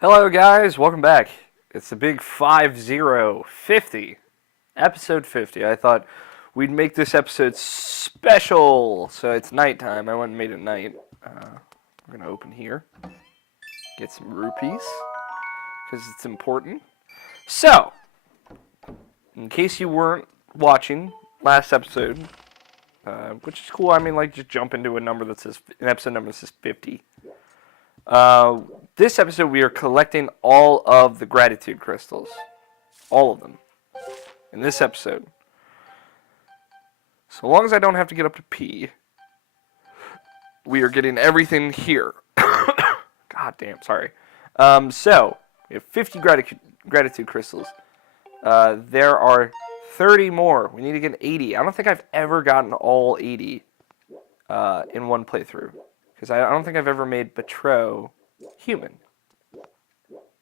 Hello guys, welcome back. It's the big 50, episode 50. I thought we'd make this episode special. So it's nighttime. I went and made it night. We're going to open here. Get some rupees. Because it's important. So, in case you weren't watching last episode, which is cool. I mean, like, just jump into a number that says, an episode number that says 50. This episode we are collecting all of the gratitude crystals. All of them. In this episode. So long as I don't have to get up to pee, we are getting everything here. God damn, sorry. So, we have 50 gratitude crystals. There are 30 more. We need to get 80. I don't think I've ever gotten all 80 in one playthrough. Because I don't think I've ever made Betro human.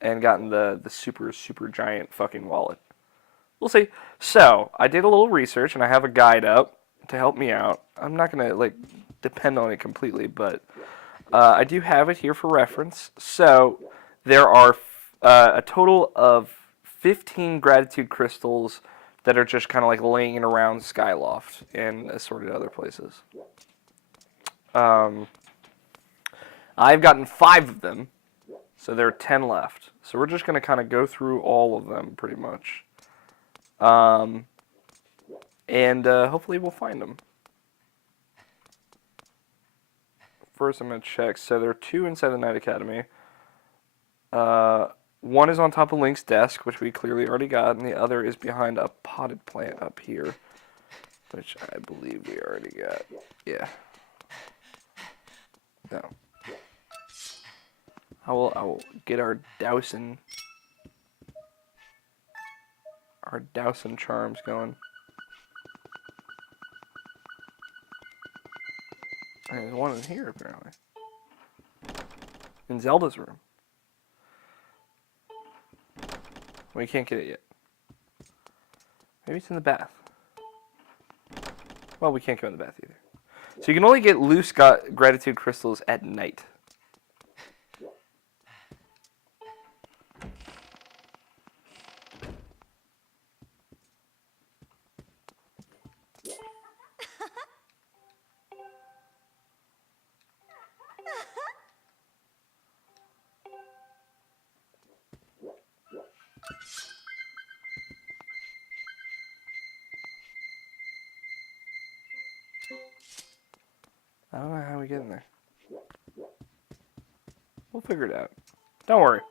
And gotten the super giant fucking wallet. We'll see. So, I did a little research and I have a guide up to help me out. I'm not going to depend on it completely, but I do have it here for reference. So, there are a total of 15 gratitude crystals that are just kind of laying around Skyloft and assorted other places. I've gotten 5 of them, so there are 10 left. So we're just going to kind of go through all of them, pretty much. And hopefully we'll find them. First I'm going to check. So there are 2 inside the Night Academy. One is on top of Link's desk, which we clearly already got, and the other is behind a potted plant up here, which I believe we already got. Yeah. No. I will get our dowsing charms going. And there's one in here apparently. In Zelda's room. We can't get it yet. Maybe it's in the bath. Well, we can't go in the bath either. So you can only get loose gratitude crystals at night. I don't know how we get in there. We'll figure it out. Don't worry.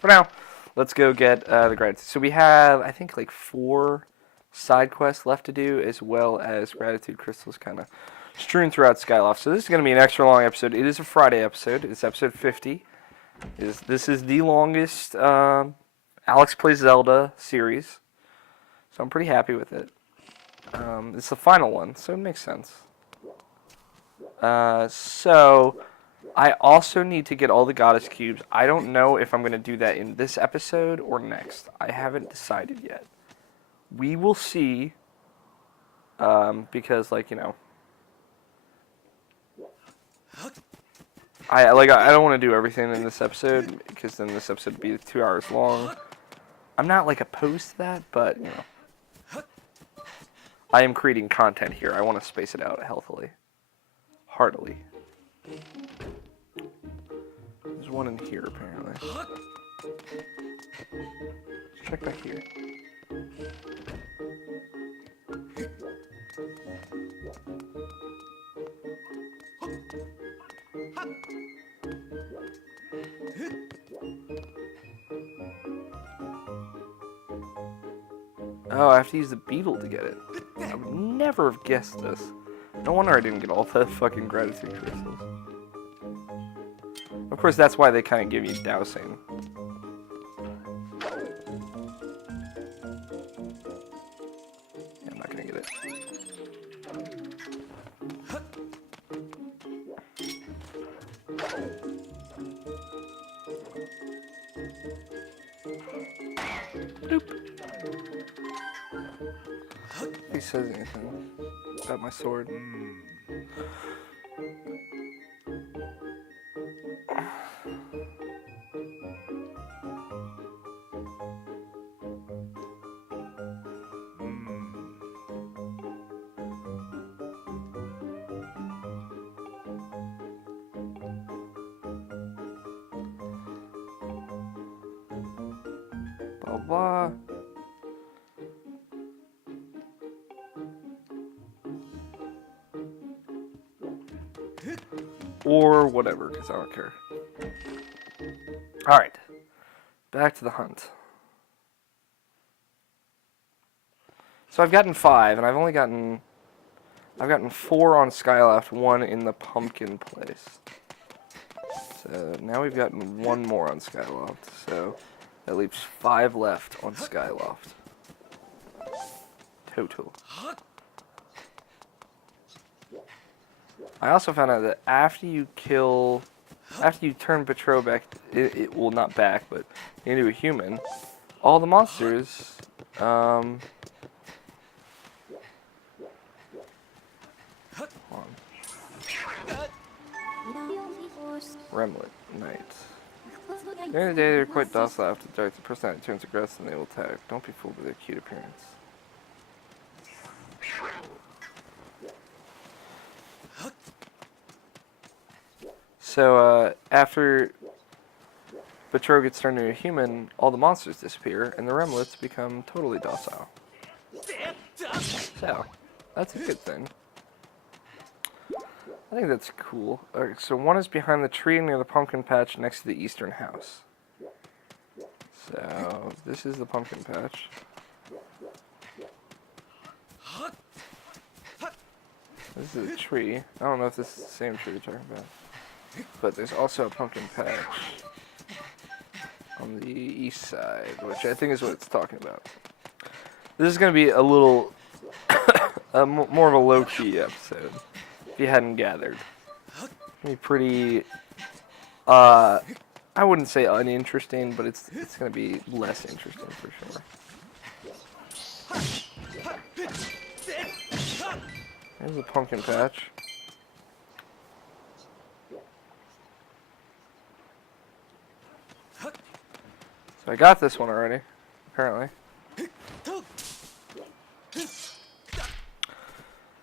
For now, let's go get the gratitude. So we have, I think, 4 side quests left to do, as well as gratitude crystals kind of strewn throughout Skyloft. So this is going to be an extra long episode. It is a Friday episode. It's episode 50. This is the longest Alex Plays Zelda series. So I'm pretty happy with it. It's the final one, so it makes sense. So I also need to get all the goddess cubes. I don't know if I'm going to do that in this episode or next. I haven't decided yet. We will see, because, I don't want to do everything in this episode, because then this episode would be 2 hours long. I'm not, opposed to that, but, I am creating content here. I want to space it out healthily. Heartily. There's one in here, apparently. Let's check back here. Oh, I have to use the beetle to get it. I would never have guessed this. No wonder I didn't get all the fucking gratitude crystals. Of course, that's why they kind of give you dowsing. Yeah, I'm not gonna get it. Doop. If he says anything about my sword. blah, blah. Or whatever, because I don't care. Alright. Back to the hunt. So I've gotten 5, and I've gotten 4 on Skyloft, 1 in the pumpkin place. So now we've gotten 1 more on Skyloft, so that leaves 5 left on Skyloft. Total. I also found out that after you turn Petro back, well, not back, but into a human, all the monsters, Remlet Knight. During the day, they're quite docile. After dark, the person that turns aggressive and they will attack. Don't be fooled by their cute appearance. So, after Petro gets turned into a human, all the monsters disappear, and the Remlets become totally docile. So, that's a good thing. I think that's cool. Alright, so 1 is behind the tree near the pumpkin patch next to the eastern house. So, this is the pumpkin patch. This is a tree. I don't know if this is the same tree you're talking about. But there's also a pumpkin patch on the east side, which I think is what it's talking about. This is going to be a little more of a low-key episode, if you hadn't gathered. Be pretty, I wouldn't say uninteresting, but it's going to be less interesting for sure. There's a pumpkin patch. So I got this one already, apparently.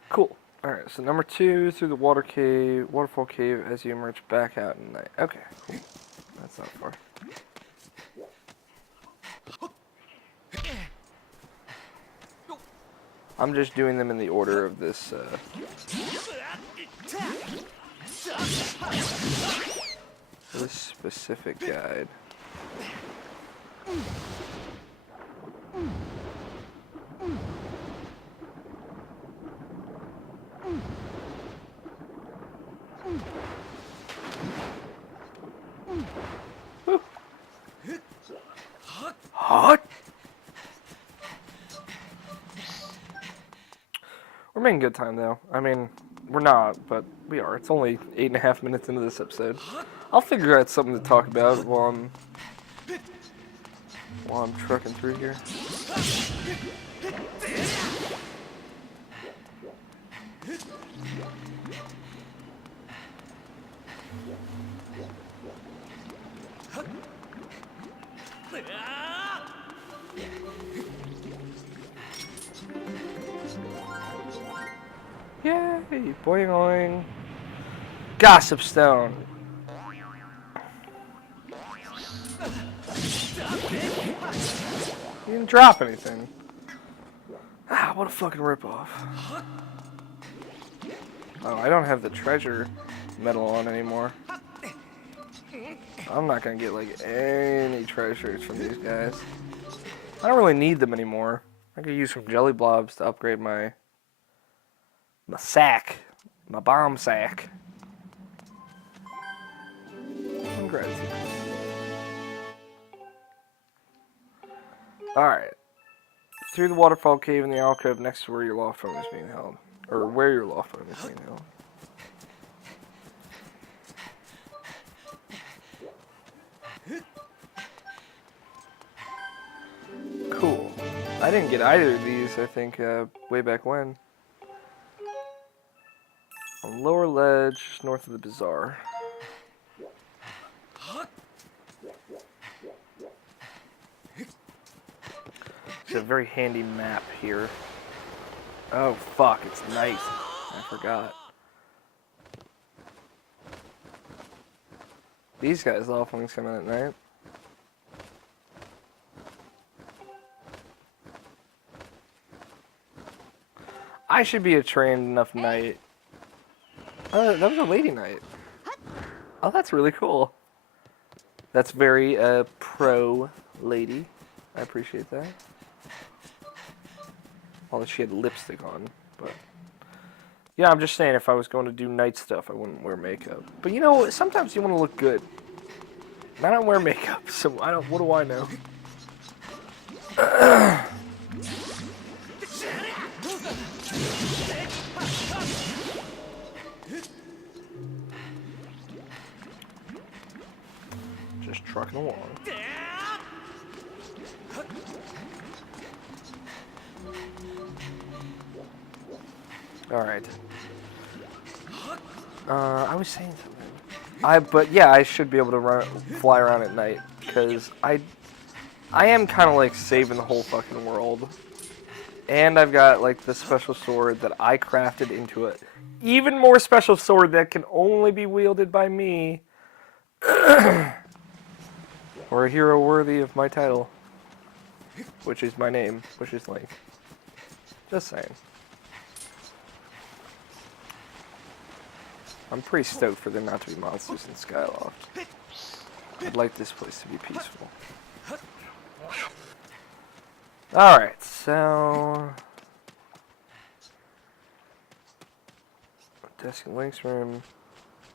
Cool. Alright, so number 2, through the waterfall cave as you emerge back out in night. Okay, cool. That's not far. I'm just doing them in the order of this, this specific guide. Hot. We're making good time though. I mean, we're not, but we are. It's only 8.5 minutes into this episode. I'll figure out something to talk about while I'm trucking through here. Yay! Boing boing! Gossip Stone! You didn't drop anything. Ah, what a fucking ripoff. Oh, I don't have the treasure medal on anymore. I'm not gonna get, like, any treasures from these guys. I don't really need them anymore. I could use some jelly blobs to upgrade my sack. My bomb sack. Congrats. Alright. Through the waterfall cave in the alcove next to where your loft room is being held. Or where your loft room is being held. Cool. I didn't get either of these, I think, way back when. On the lower ledge, north of the bazaar. It's a very handy map here. Oh, fuck, it's night. I forgot. These guys often come in at night. I should be a trained enough knight. That was a lady knight. Oh, that's really cool. That's very pro lady. I appreciate that. Although she had lipstick on, but yeah, I'm just saying if I was going to do night stuff, I wouldn't wear makeup. But you know, sometimes you want to look good. And I don't wear makeup, so I don't. What do I know? Just trucking along. Alright. I was saying something. But yeah, I should be able to fly around at night, because I am kind of like saving the whole fucking world. And I've got like the special sword that I crafted into an even more special sword that can only be wielded by me. Or a hero worthy of my title. Which is my name, which is Link. Just saying. I'm pretty stoked for there not to be monsters in Skyloft. I'd like this place to be peaceful. Alright, so... Desk in Link's room.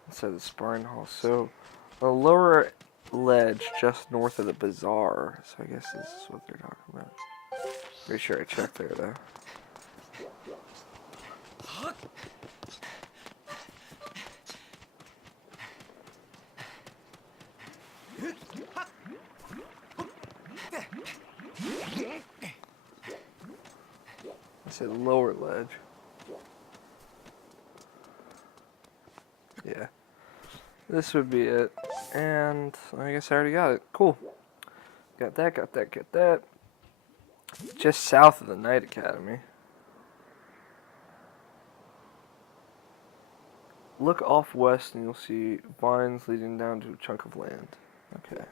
Inside the sparring hall. So, the lower ledge just north of the bazaar. So I guess this is what they're talking about. Pretty sure I checked there, though. I said lower ledge. Yeah. This would be it. And I guess I already got it. Cool. Got that, got that, got that. Just south of the Knight Academy. Look off west and you'll see vines leading down to a chunk of land. Okay.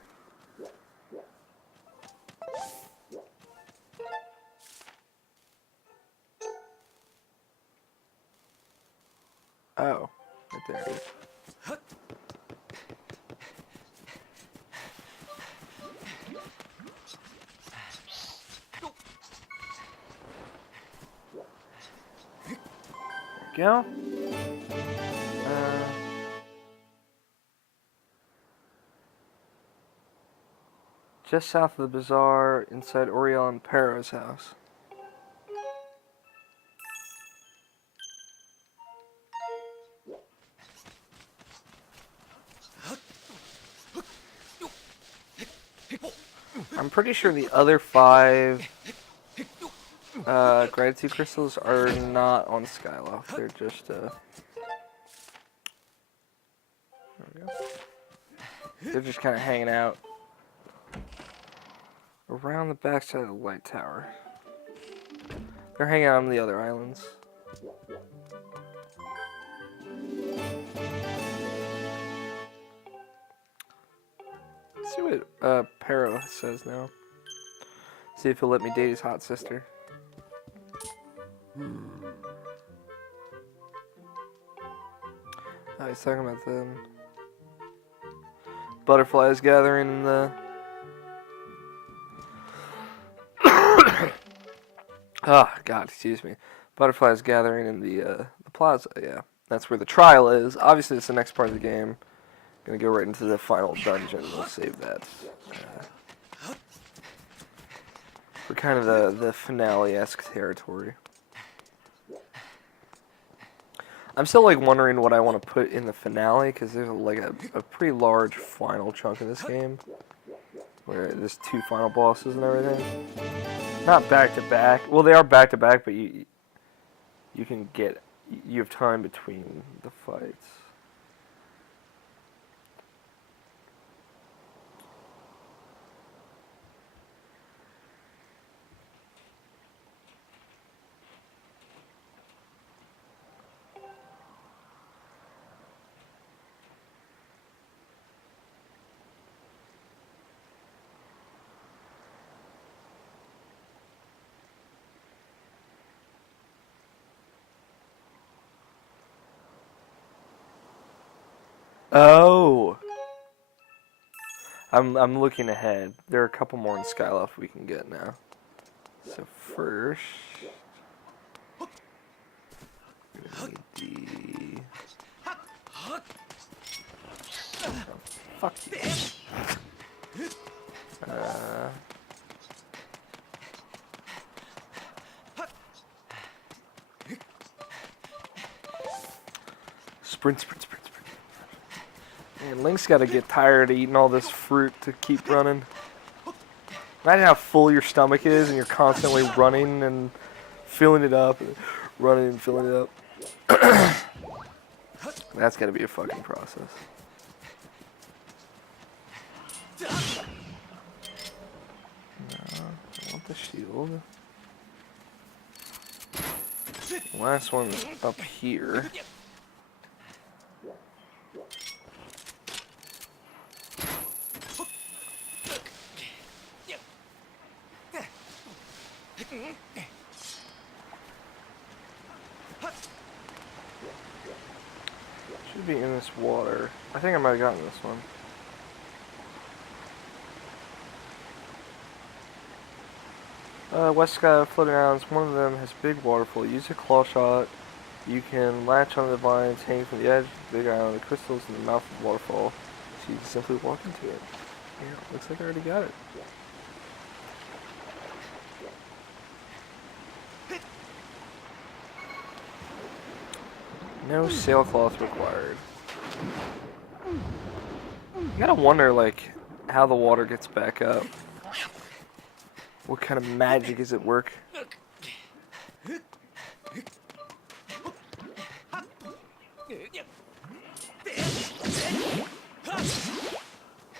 Oh, right there it is. There we go. Just south of the bazaar, inside Oriel and Pero's house. I'm pretty sure the other 5 gratitude crystals are not on Skyloft. They're just there we go. They're just kind of hanging out around the backside of the light tower. They're hanging out on the other islands. Let's see what Pero says now. See if he'll let me date his hot sister. Oh, he's talking about the butterflies gathering in the... Oh, God, excuse me. Butterflies gathering in the plaza, yeah. That's where the trial is. Obviously, it's the next part of the game. Gonna go right into the final dungeon. We'll save that for kind of the finale-esque territory. I'm still like wondering what I want to put in the finale, because there's like a pretty large final chunk of this game where there's 2 final bosses and everything. Not back to back. Well, they are back to back, but you have time between the fights. Oh. I'm looking ahead. There are a couple more in Skyloft we can get now. So first, we need the... Oh, fuck you. Sprint, sprint, sprint, sprint. Man, Link's got to get tired of eating all this fruit to keep running. Imagine how full your stomach is and you're constantly running and filling it up, and running and filling it up. That's got to be a fucking process. No, I want the shield. The last one's up here. Should be in this water. I think I might have gotten this one. West Sky floating islands. One of them has big waterfall. Use a claw shot. You can latch onto the vines hanging from the edge. Big island, the crystals in the mouth of the waterfall. So you can simply walk into it. Yeah, looks like I already got it. No sailcloth required. You gotta wonder, like, how the water gets back up. What kind of magic is at work?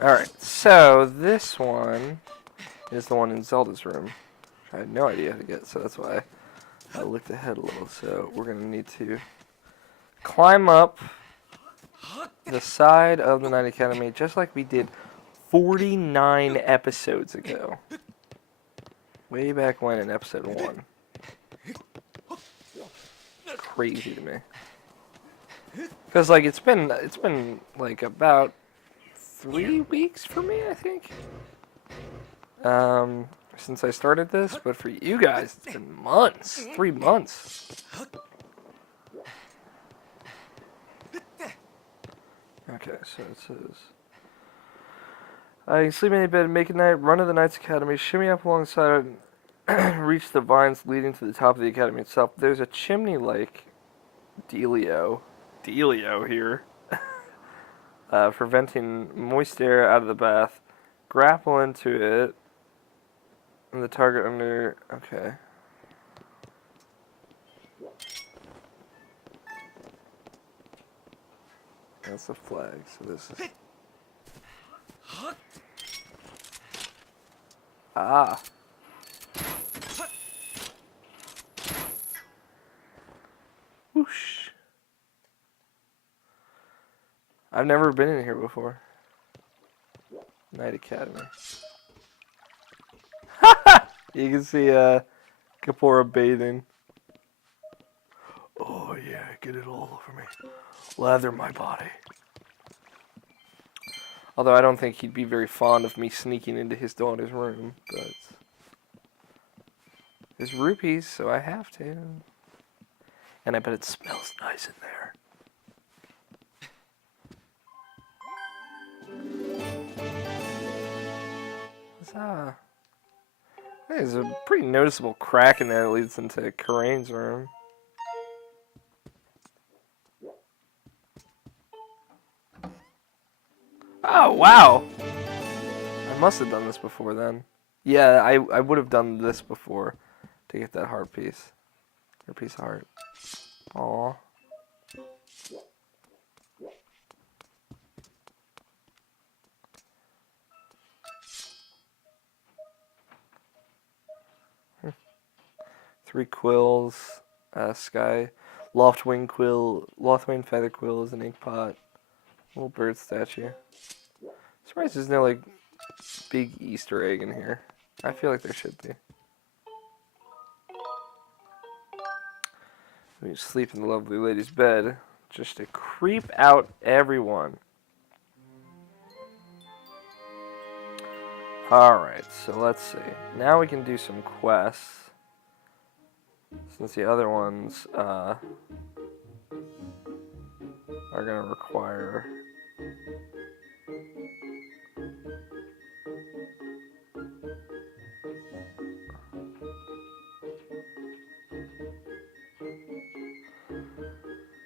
Alright, so this one is the one in Zelda's room. I had no idea how to get, so that's why I looked ahead a little. So we're gonna need to climb up the side of the Night Academy just like we did 49 episodes ago. Way back when in episode 1. Crazy to me. Because like it's been like about 3 weeks for me, I think. Since I started this, but for you guys it's been months. 3 months. Okay, so it says you can sleep in your bed, make a night, run to the Knights Academy, shimmy up alongside it, reach the vines leading to the top of the academy itself. There's a chimney-like dealio here for venting moist air out of the bath. Grapple into it, and the target under. Okay. That's a flag, so this is. Ah. Whoosh. I've never been in here before. Night Academy. You can see Kapora bathing. Oh yeah, get it all over me. Lather my body. Although I don't think he'd be very fond of me sneaking into his daughter's room, but there's rupees, so I have to. And I bet it smells nice in there. Huzzah. There's a pretty noticeable crack in there that leads into Karane's room. Oh, wow! I must have done this before then. Yeah, I would have done this before to get that heart piece. Or piece of heart. Aww. Three quills, sky, loftwing quill, loftwing feather quill is an ink pot, little bird statue. Surprised there's no like big Easter egg in here. I feel like there should be. We sleep in the lovely lady's bed just to creep out everyone. Alright, so let's see. Now we can do some quests. Since the other ones are going to require...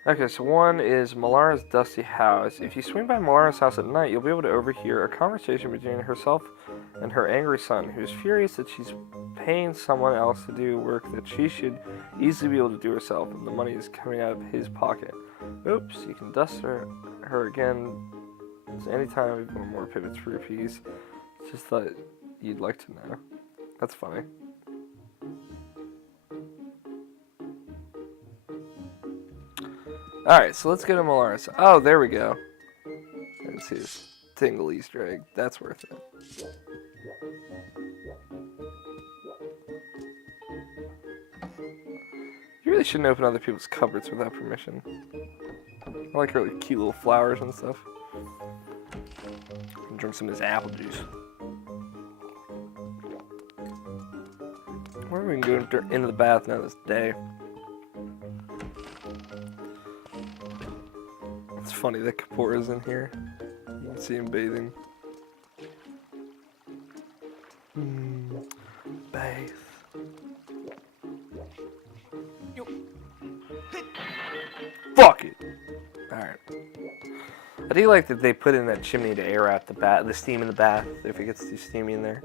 Okay, so one is Malara's dusty house. If you swing by Malara's house at night, you'll be able to overhear a conversation between herself and her angry son, who is furious that she's paying someone else to do work that she should easily be able to do herself, and the money is coming out of his pocket. Oops, you can dust her again anytime we want more pivots for rupees. Just thought you'd like to know. That's funny. Alright, so let's go to Malara's. Oh, there we go. Let's see this tingle Easter egg. That's worth it. You really shouldn't open other people's cupboards without permission. I like her like, cute little flowers and stuff. And drink some of this apple juice. Where are we going to go into the bath now this day? It's funny that Kapora's in here. You can see him bathing. Bathe. Fuck it! Alright. I do like that they put in that chimney to air out the steam in the bath if it gets too steamy in there.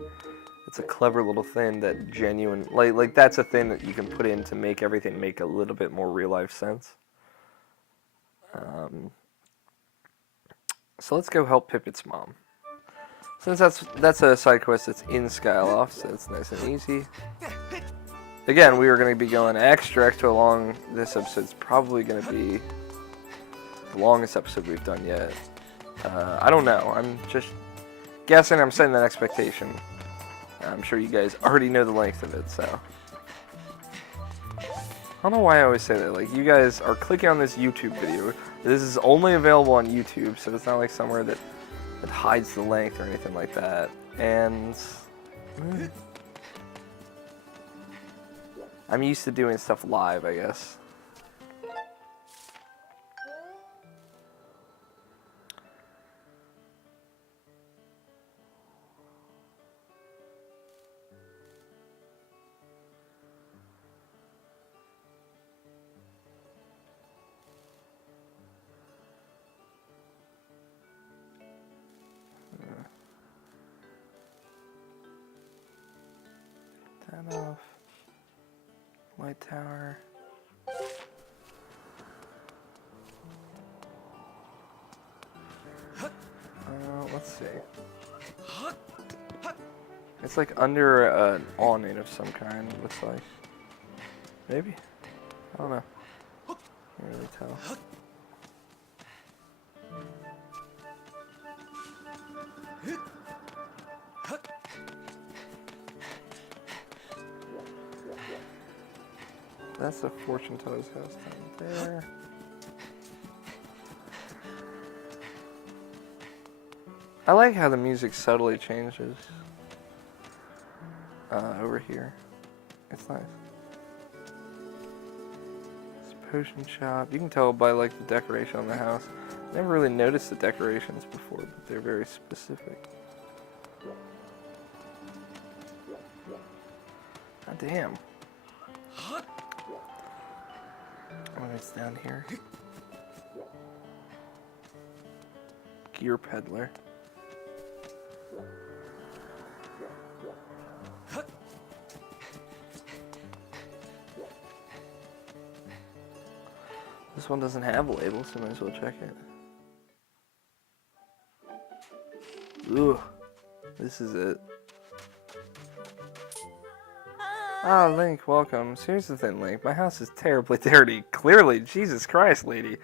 It's a clever little thing that genuine... Like that's a thing that you can put in to make everything make a little bit more real-life sense. So let's go help Pippet's mom. Since that's a side quest that's in Skyloft, so it's nice and easy. Again, we are going to be going extra long. This episode's probably going to be the longest episode we've done yet. I don't know. I'm just guessing. I'm setting that expectation. I'm sure you guys already know the length of it, so. I don't know why I always say that. Like, you guys are clicking on this YouTube video. This is only available on YouTube, so it's not like somewhere that hides the length or anything like that. And I'm used to doing stuff live, I guess. That off. Light tower. Let's see. It's like under an awning of some kind, it looks like. Maybe? I don't know. Can't really tell. That's the fortune teller's house down there. I like how the music subtly changes over here. It's nice. It's a potion shop. You can tell by like the decoration on the house. Never really noticed the decorations before, but they're very specific. God damn. Oh, it's down here. Gear peddler. This one doesn't have a label, so might as well check it. Ooh, this is it. Ah, Link, welcome. So here's the thing, Link. My house is terribly dirty. Clearly, Jesus Christ, lady.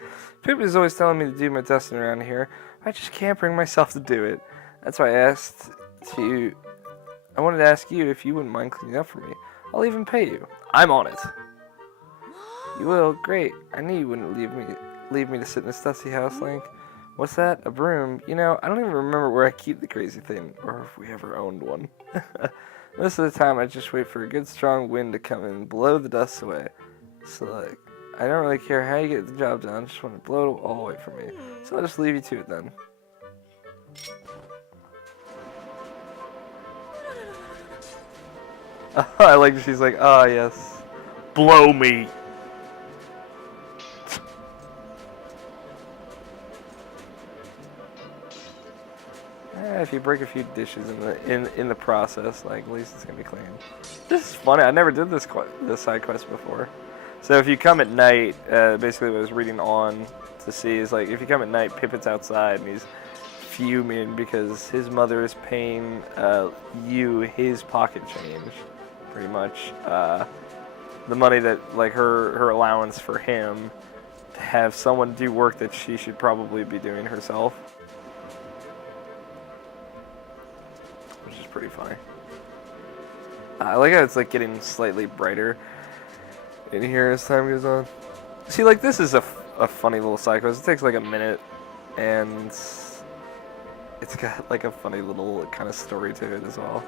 Pip is always telling me to do my dusting around here. I just can't bring myself to do it. That's why I wanted to ask you if you wouldn't mind cleaning up for me. I'll even pay you. I'm on it. You will? Great. I knew you wouldn't leave me to sit in this dusty house, Link. What's that? A broom? You know, I don't even remember where I keep the crazy thing, or if we ever owned one. Most of the time, I just wait for a good strong wind to come in and blow the dust away. So, like, I don't really care how you get the job done, I just want to blow it all away from me. So I'll just leave you to it then. I like, she's like, ah, yes. Blow me! If you break a few dishes in the process, like, at least it's gonna be clean. This is funny. I never did this side quest before. So if you come at night, basically what I was reading on to see is like if you come at night, Pippin's outside and he's fuming because his mother is paying you his pocket change, pretty much. The money that like her allowance for him to have someone do work that she should probably be doing herself. Which is pretty funny. I like how it's like getting slightly brighter in here as time goes on. See, like this is a funny little side quest. It takes like a minute, and it's got like a funny little kind of story to it as well.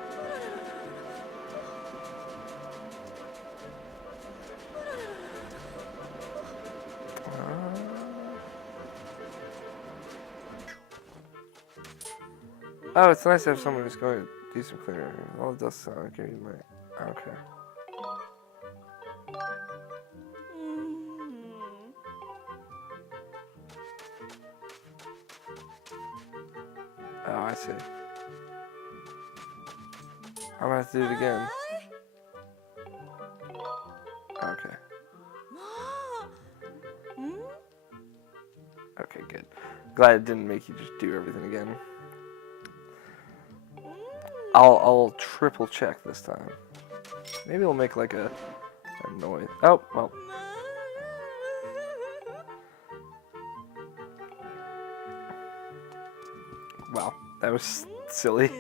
Oh, it's nice to have someone who's going to do some cleaning. All the dust on. Okay, you might. Okay. Oh, I see. I'm gonna have to do it again. Okay. Okay, good. Glad it didn't make you just do everything again. I'll triple check this time. Maybe it'll make like a noise. Oh, well. Wow, that was silly.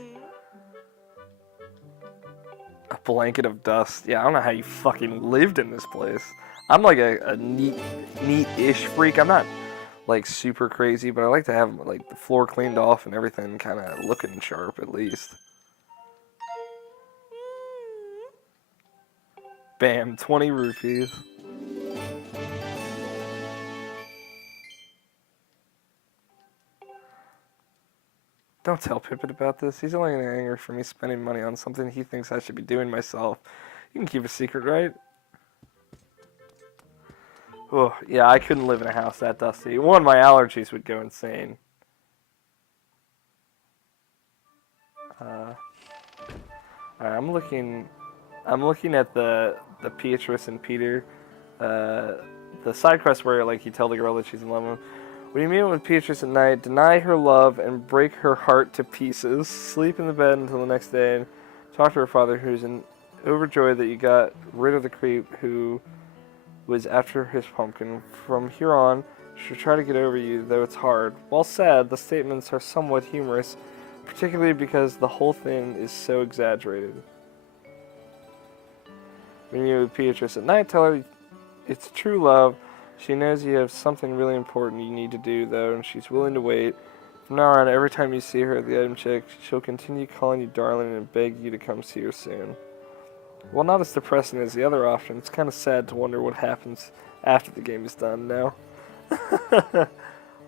A blanket of dust. Yeah, I don't know how you fucking lived in this place. I'm like a neat-ish freak. I'm not like super crazy, but I like to have like the floor cleaned off and everything kind of looking sharp at least. Bam, 20 rupees. Don't tell Pippin about this. He's only angry for me spending money on something he thinks I should be doing myself. You can keep a secret, right? Oh, yeah, I couldn't live in a house that dusty. One, my allergies would go insane. Alright, I'm looking at the Beatrice and Peter, the side quest where like you tell the girl that she's in love with. When you meet with Beatrice at night, deny her love and break her heart to pieces. Sleep in the bed until the next day and talk to her father, who's overjoyed that you got rid of the creep who was after his pumpkin. From here on, she'll try to get over you, though it's hard. While sad, the statements are somewhat humorous, particularly because the whole thing is so exaggerated. When you meet with Beatrice at night, tell her it's true love. She knows you have something really important you need to do, though, and she's willing to wait. From now on, every time you see her at the item check, she'll continue calling you darling and beg you to come see her soon. While not as depressing as the other option, it's kind of sad to wonder what happens after the game is done now.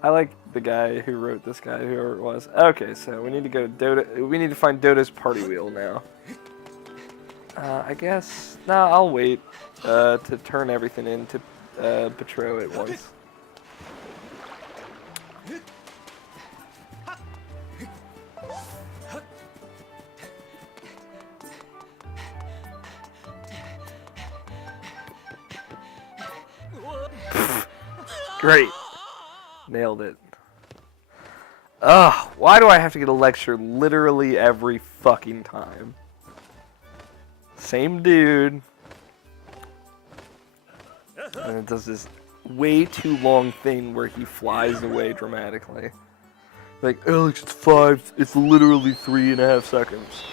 I like the guy who wrote this guy, whoever it was. Okay, so we need to go to Dota. We need to find Dota's party wheel now. I guess... No, I'll wait to turn everything into Petro at once. Great. Nailed it. Ugh, why do I have to get a lecture literally every fucking time? Same dude. And it does this way too long thing where he flies away dramatically. Like, Alex, it's 5, it's literally 3.5 seconds.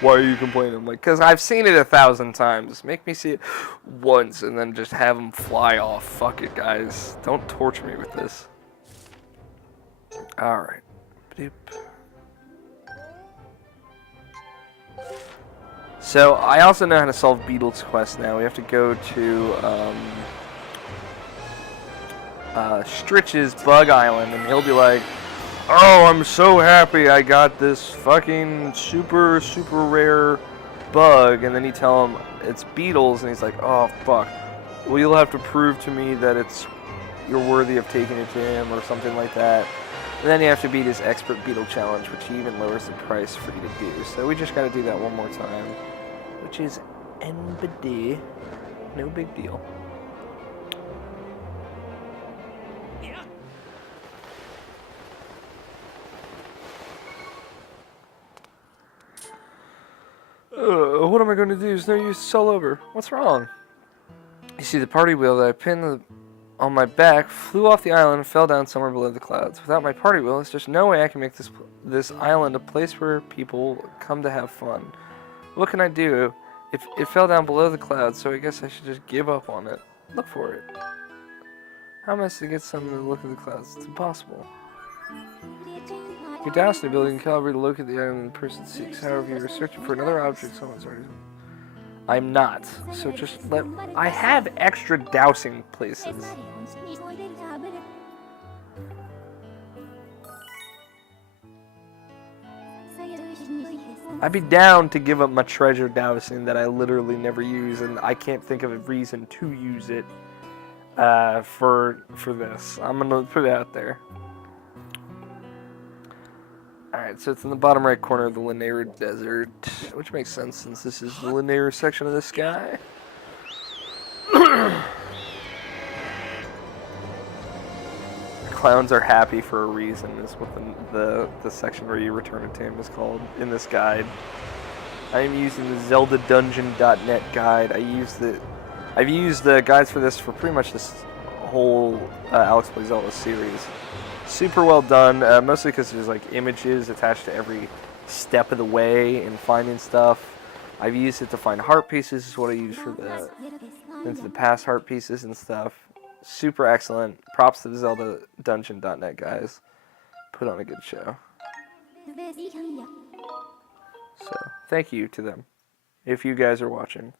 Why are you complaining? I'm like, because I've seen it 1,000 times. Make me see it once and then just have him fly off. Fuck it, guys. Don't torture me with this. Alright. So, I also know how to solve Beetle's quest now. We have to go to Stritch's Bug Island, and he'll be like, oh, I'm so happy I got this fucking super, super rare bug. And then you tell him it's Beetle's, and he's like, oh, fuck. Well, you'll have to prove to me that you're worthy of taking it to him, or something like that. And then you have to beat his Expert Beetle Challenge, which even lowers the price for you to do. So we just gotta do that one more time, which is NBD. No big deal. What am I going to do? There's no use to sell over. What's wrong? You see, the party wheel that I pinned on my back flew off the island and fell down somewhere below the clouds. Without my party wheel, there's just no way I can make this island a place where people come to have fun. What can I do? If it fell down below the clouds, so I guess I should just give up on it. Look for it. How am I to get something to look at the clouds? It's impossible. Your dowsing ability can calibrate to locate the item the person seeks. However, if you're searching for another object, someone's already... I'm not. So just let... I have extra dowsing places. I'd be down to give up my treasure dowsing that I literally never use, and I can't think of a reason to use it for this. I'm gonna put it out there. Alright, so it's in the bottom right corner of the Linear Desert, which makes sense since this is the Linear section of the sky. Clowns are happy for a reason is what the section where you return it to him is called in this guide. I am using the ZeldaDungeon.net guide. I've used the guides for this for pretty much this whole Alex Plays Zelda series. Super well done, mostly because there's like images attached to every step of the way in finding stuff. I've used it to find heart pieces, is what I use for the past heart pieces and stuff. Super excellent. Props to the ZeldaDungeon.net guys. Put on a good show. So, thank you to them, if you guys are watching.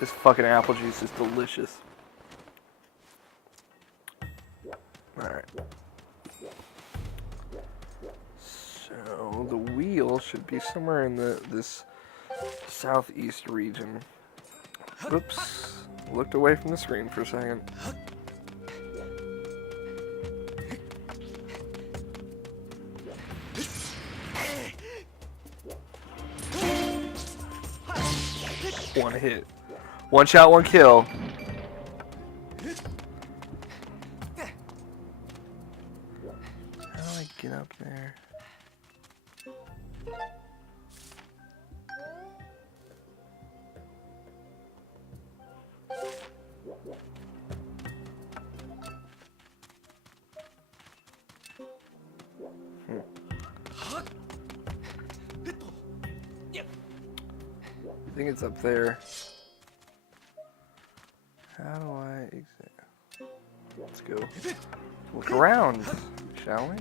This fucking apple juice is delicious. Alright. So, the wheel should be somewhere in this southeast region. Oops. Looked away from the screen for a second. One hit. One shot, one kill. How do I get up there? I think it's up there. How do I exit? Let's go look around, shall we?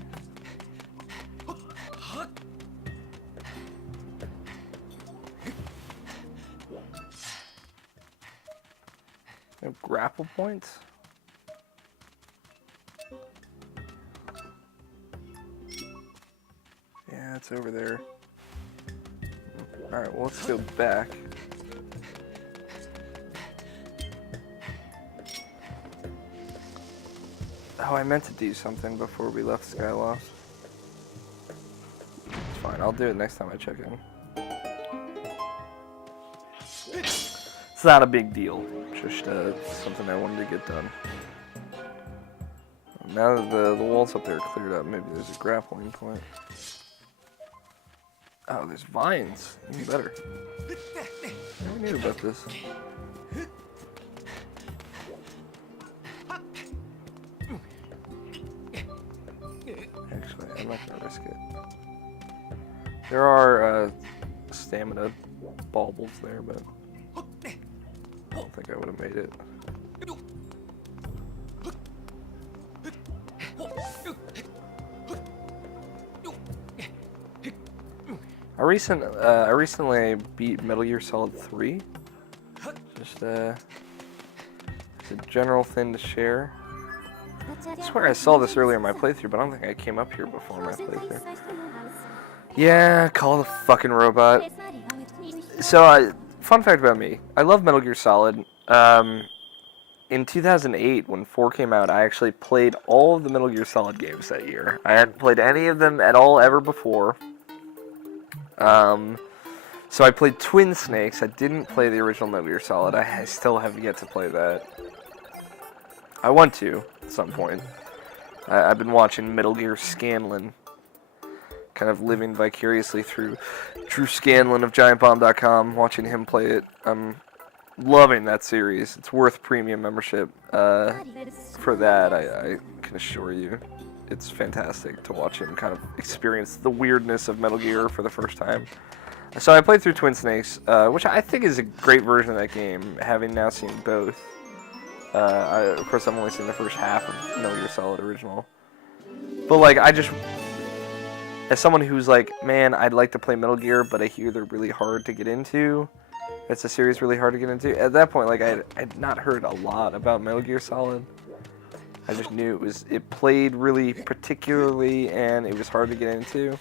No grapple points? Yeah, it's over there. Alright, well, let's go back. Oh, I meant to do something before we left Skyloft. It's fine, I'll do it next time I check in. It's not a big deal, just something I wanted to get done. Now that the walls up there are cleared up, maybe there's a grappling point. Oh, there's vines. Even better. I never knew about this. Actually, I'm not gonna risk it. There are stamina baubles there, but I don't think I would have made it. I recently beat Metal Gear Solid 3. Just it's a general thing to share. I swear I saw this earlier in my playthrough, but I don't think I came up here before my playthrough. Yeah, call the fucking robot. So, fun fact about me. I love Metal Gear Solid. In 2008, when 4 came out, I actually played all of the Metal Gear Solid games that year. I hadn't played any of them at all ever before. So I played Twin Snakes. I didn't play the original Metal Gear Solid. I still have yet to play that. I want to, at some point. I've been watching Metal Gear Scanlan. Kind of living vicariously through Drew Scanlan of GiantBomb.com, watching him play it. I'm loving that series. It's worth premium membership. For that, I can assure you. It's fantastic to watch him kind of experience the weirdness of Metal Gear for the first time. So I played through Twin Snakes, which I think is a great version of that game, having now seen both. Of course, I've only seen the first half of Metal Gear Solid original. But, like, as someone who's like, man, I'd like to play Metal Gear, but I hear they're really hard to get into. It's a series really hard to get into. At that point, like, I'd not heard a lot about Metal Gear Solid. I just knew it played really particularly, and it was hard to get into.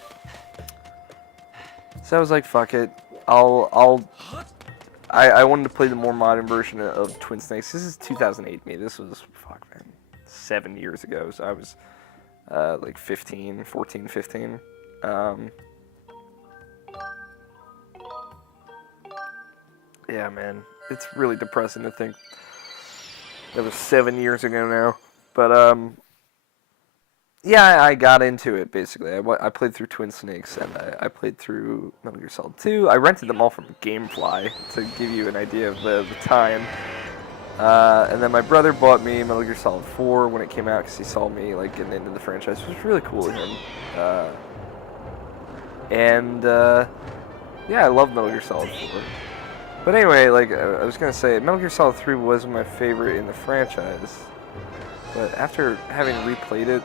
So I was like, fuck it. I wanted to play the more modern version of Twin Snakes. This is 2008 me. This was, 7 years ago. So I was, like 14, 15. Yeah, man. It's really depressing to think that was 7 years ago now. But, yeah, I got into it, basically. I played through Twin Snakes, and I played through Metal Gear Solid 2. I rented them all from Gamefly, to give you an idea of the time. And then my brother bought me Metal Gear Solid 4 when it came out, because he saw me, like, getting into the franchise, which was really cool of him. Yeah, I love Metal Gear Solid 4. But anyway, like, I was going to say, Metal Gear Solid 3 was my favorite in the franchise. But after having replayed it,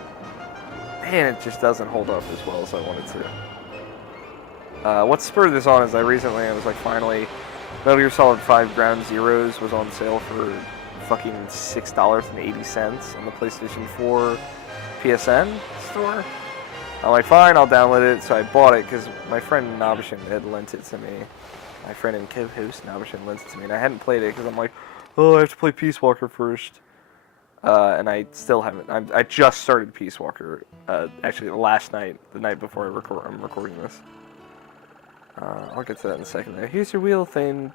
man, it just doesn't hold up as well as I wanted to. What spurred this on is I was like, finally, Metal Gear Solid 5 Ground Zeroes was on sale for fucking $6.80 on the PlayStation 4 PSN store. I'm like, fine, I'll download it. So I bought it because my friend Nabishin had lent it to me. My friend and co-host Nabishin lent it to me, and I hadn't played it because I'm like, oh, I have to play Peace Walker first. And I still haven't. I just started Peace Walker, actually last night, the night before I'm recording this. I'll get to that in a second there. Here's your wheel thing.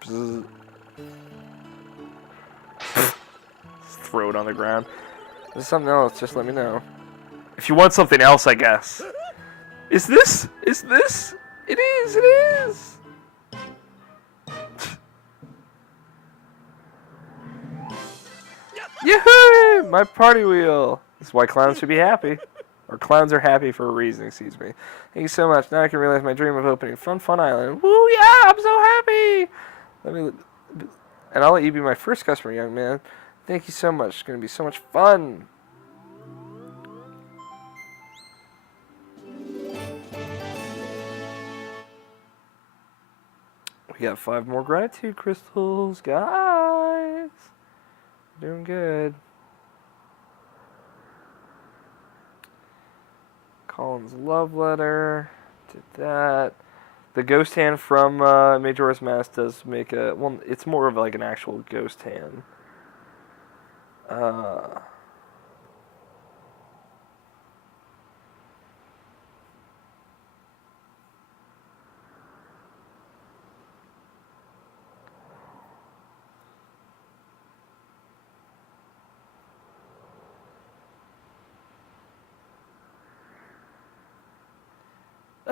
Throw it on the ground. If there's something else, just let me know. If you want something else, I guess. Is this? It is! Yahoo! My party wheel. This is why clowns should be happy. Or clowns are happy for a reason, excuse me. Thank you so much. Now I can realize my dream of opening Fun Island. Woo, yeah, I'm so happy! And I'll let you be my first customer, young man. Thank you so much. It's going to be so much fun. We got 5 more gratitude crystals, guys. Doing good. Colin's love letter. Did that. The ghost hand from Majora's Mask does make a... Well, it's more of like an actual ghost hand.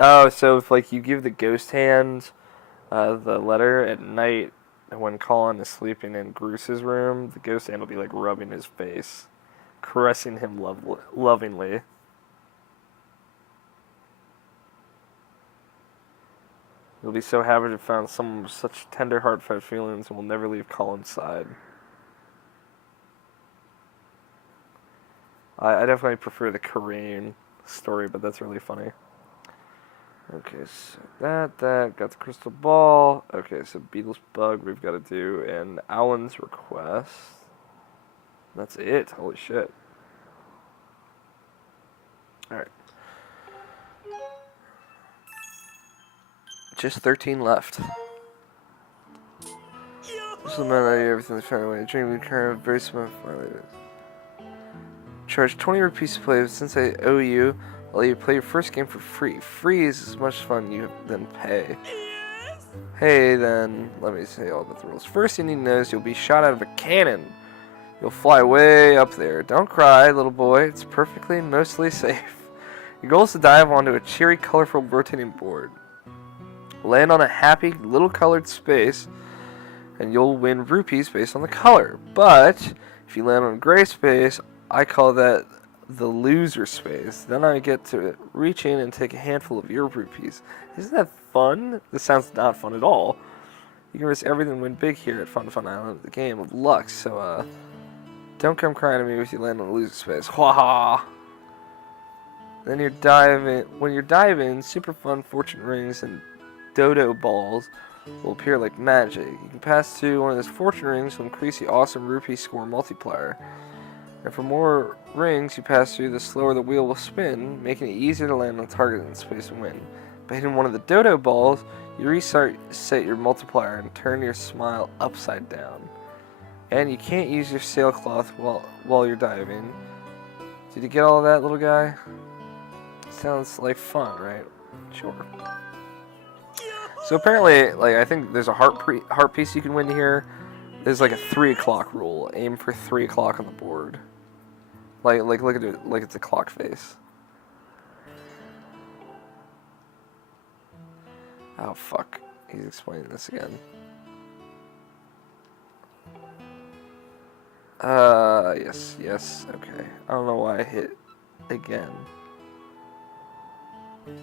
Oh, so if like you give the ghost hand the letter at night when Colin is sleeping in Bruce's room, the ghost hand will be like rubbing his face, caressing him lovingly. He'll be so happy to have found someone with such tender, heartfelt feelings and will never leave Colin's side. I definitely prefer the Korean story, but that's really funny. Okay, so that, got the crystal ball. Okay, so Beetle's bug we've got to do, and Alan's request. That's it. Holy shit. Alright. Just 13 left. Just the amount of everything's found away. Dream current, very smart. Charge 20 rupees to play, but since I owe you, I'll let you play your first game for free. Free is as much fun you than pay. Yes. Hey, then, let me say all the rules. First you need to know is you'll be shot out of a cannon. You'll fly way up there. Don't cry, little boy. It's perfectly, mostly safe. Your goal is to dive onto a cheery, colorful, rotating board. Land on a happy, little colored space, and you'll win rupees based on the color. But if you land on a gray space, I call that the loser space. Then I get to reach in and take a handful of your rupees. Isn't that fun? This sounds not fun at all. You can risk everything and win big here at Fun Fun Island, the game of luck. So, don't come crying to me if you land on the loser space. Ha! Then you're diving. When you're diving, super fun fortune rings and dodo balls will appear like magic. You can pass through one of those fortune rings to increase the awesome rupee score multiplier. And for more rings you pass through, the slower the wheel will spin, making it easier to land on target in space and win. By hitting one of the dodo balls, you reset your multiplier and turn your smile upside down. And you can't use your sailcloth while you're diving. Did you get all of that, little guy? Sounds like fun, right? Sure. So apparently, like, I think there's a heart piece you can win here. There's like a 3 o'clock rule. Aim for 3 o'clock on the board. Like look at it, like it's a clock face. Oh fuck! He's explaining this again. Yes, okay. I don't know why I hit again. Yes.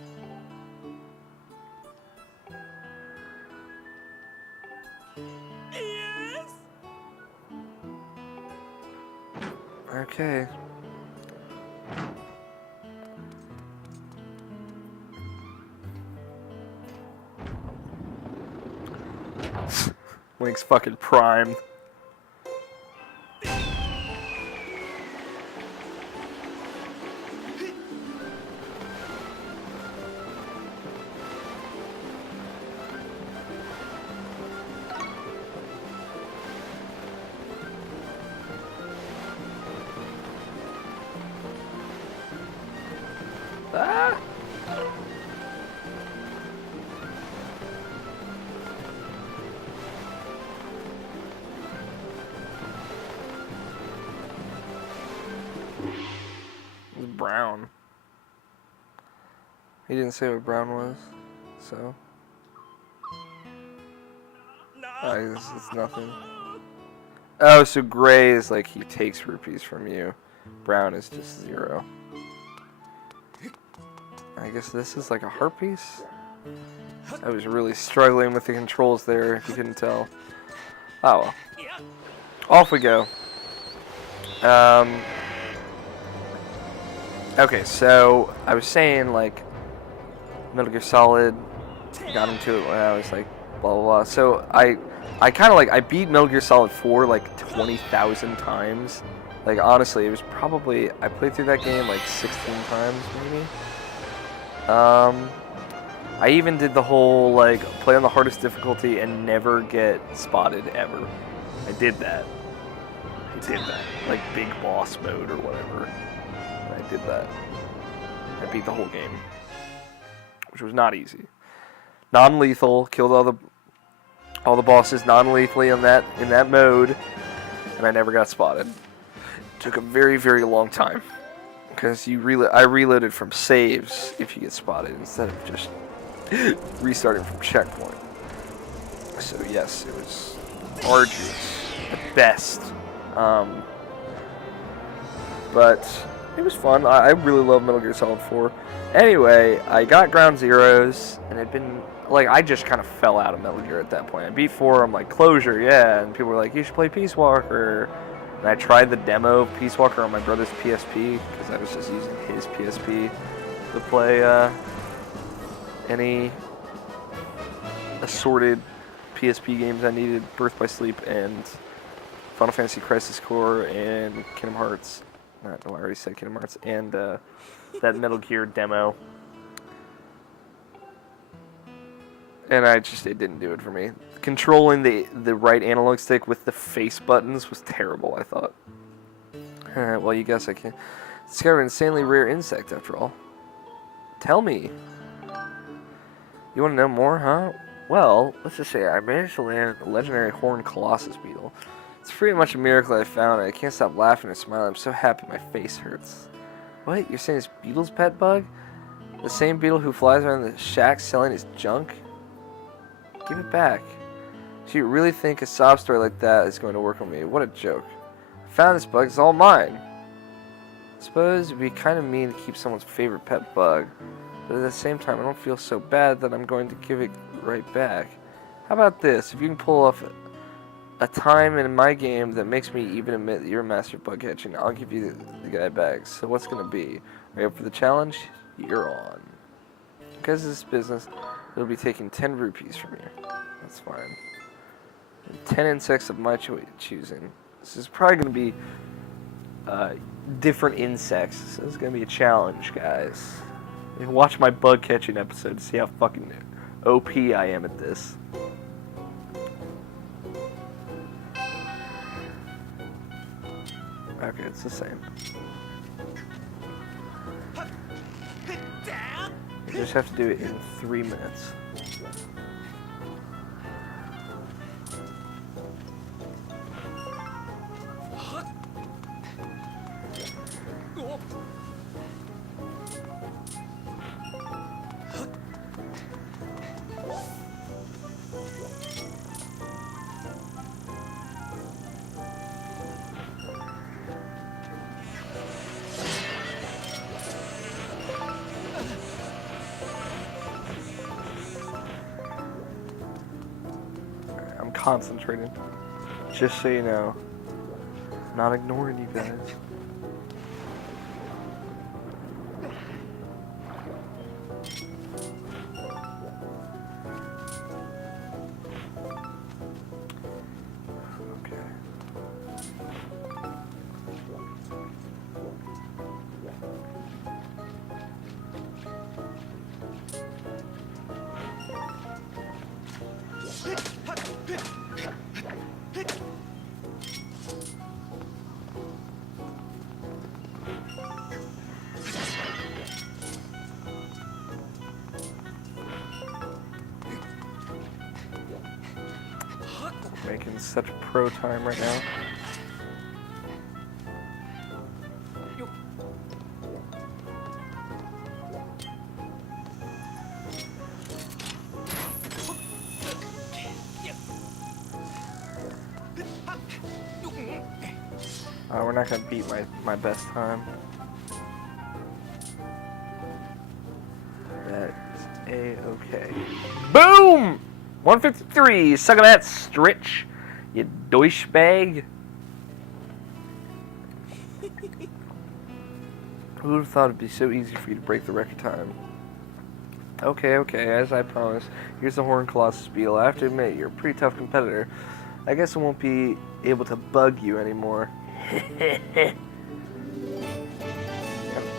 Okay. Link's fucking primed. Ah! It was brown. He didn't say what brown was, so. I guess it's nothing. Oh, so gray is like he takes rupees from you. Brown is just 0. I guess this is like a heart piece. I was really struggling with the controls there, if you couldn't tell. Oh well. Off we go. Okay, so I was saying, like, Metal Gear Solid, got into it when I was like, blah blah blah. So I kind of like, I beat Metal Gear Solid 4 like 20,000 times. Like, honestly, it was probably, I played through that game like 16 times maybe. I even did the whole, like, play on the hardest difficulty and never get spotted ever. I did that. Like, big boss mode or whatever. And I did that. I beat the whole game. Which was not easy. Non-lethal, killed all the bosses non-lethally in that mode, and I never got spotted. Took a very, very long time. Because I reloaded from saves if you get spotted instead of just restarting from checkpoint. So yes, it was arduous at best. But it was fun. I really love Metal Gear Solid 4. Anyway, I got Ground Zeroes, and it'd been, like, I just kind of fell out of Metal Gear at that point. I beat 4, I'm like, closure, yeah, and people were like, you should play Peace Walker. And I tried the demo of Peace Walker on my brother's PSP, because I was just using his PSP to play any assorted PSP games I needed, Birth by Sleep and Final Fantasy Crisis Core and Kingdom Hearts. No, I already said Kingdom Hearts. And that Metal Gear demo. And it didn't do it for me. Controlling the right analog stick with the face buttons was terrible, I thought. Well, you guess I can. Discovered an insanely rare insect, after all. Tell me. You want to know more, huh? Well, let's just say I managed to land a legendary horned colossus beetle. It's pretty much a miracle I found it. I can't stop laughing and smiling. I'm so happy my face hurts. What? You're saying it's Beetle's pet bug? The same beetle who flies around the shack selling his junk? Give it back. Do you really think a sob story like that is going to work on me? What a joke. I found this bug. It's all mine. I suppose it'd be kind of mean to keep someone's favorite pet bug. But at the same time, I don't feel so bad that I'm going to give it right back. How about this? If you can pull off a time in my game that makes me even admit that you're a master bug catching, I'll give you the guy back. So what's going to be? Are you up for the challenge? You're on. Because of this business, it'll be taking 10 rupees from you. That's fine. And 10 insects of my choosing. This is probably going to be different insects. So this is going to be a challenge, guys. You watch my bug catching episode to see how fucking OP I am at this. Okay, it's the same. You just have to do it in 3 minutes. Concentrated, just so you know. Not ignoring you guys. Making such pro time right now. We're not gonna beat my best time. That is A-okay. Boom! 153, suck on that, Stritch, you douchebag. Who would have thought it'd be so easy for you to break the record time? Okay, as I promised, here's the Horned Colossus beetle. I have to admit, you're a pretty tough competitor. I guess I won't be able to bug you anymore.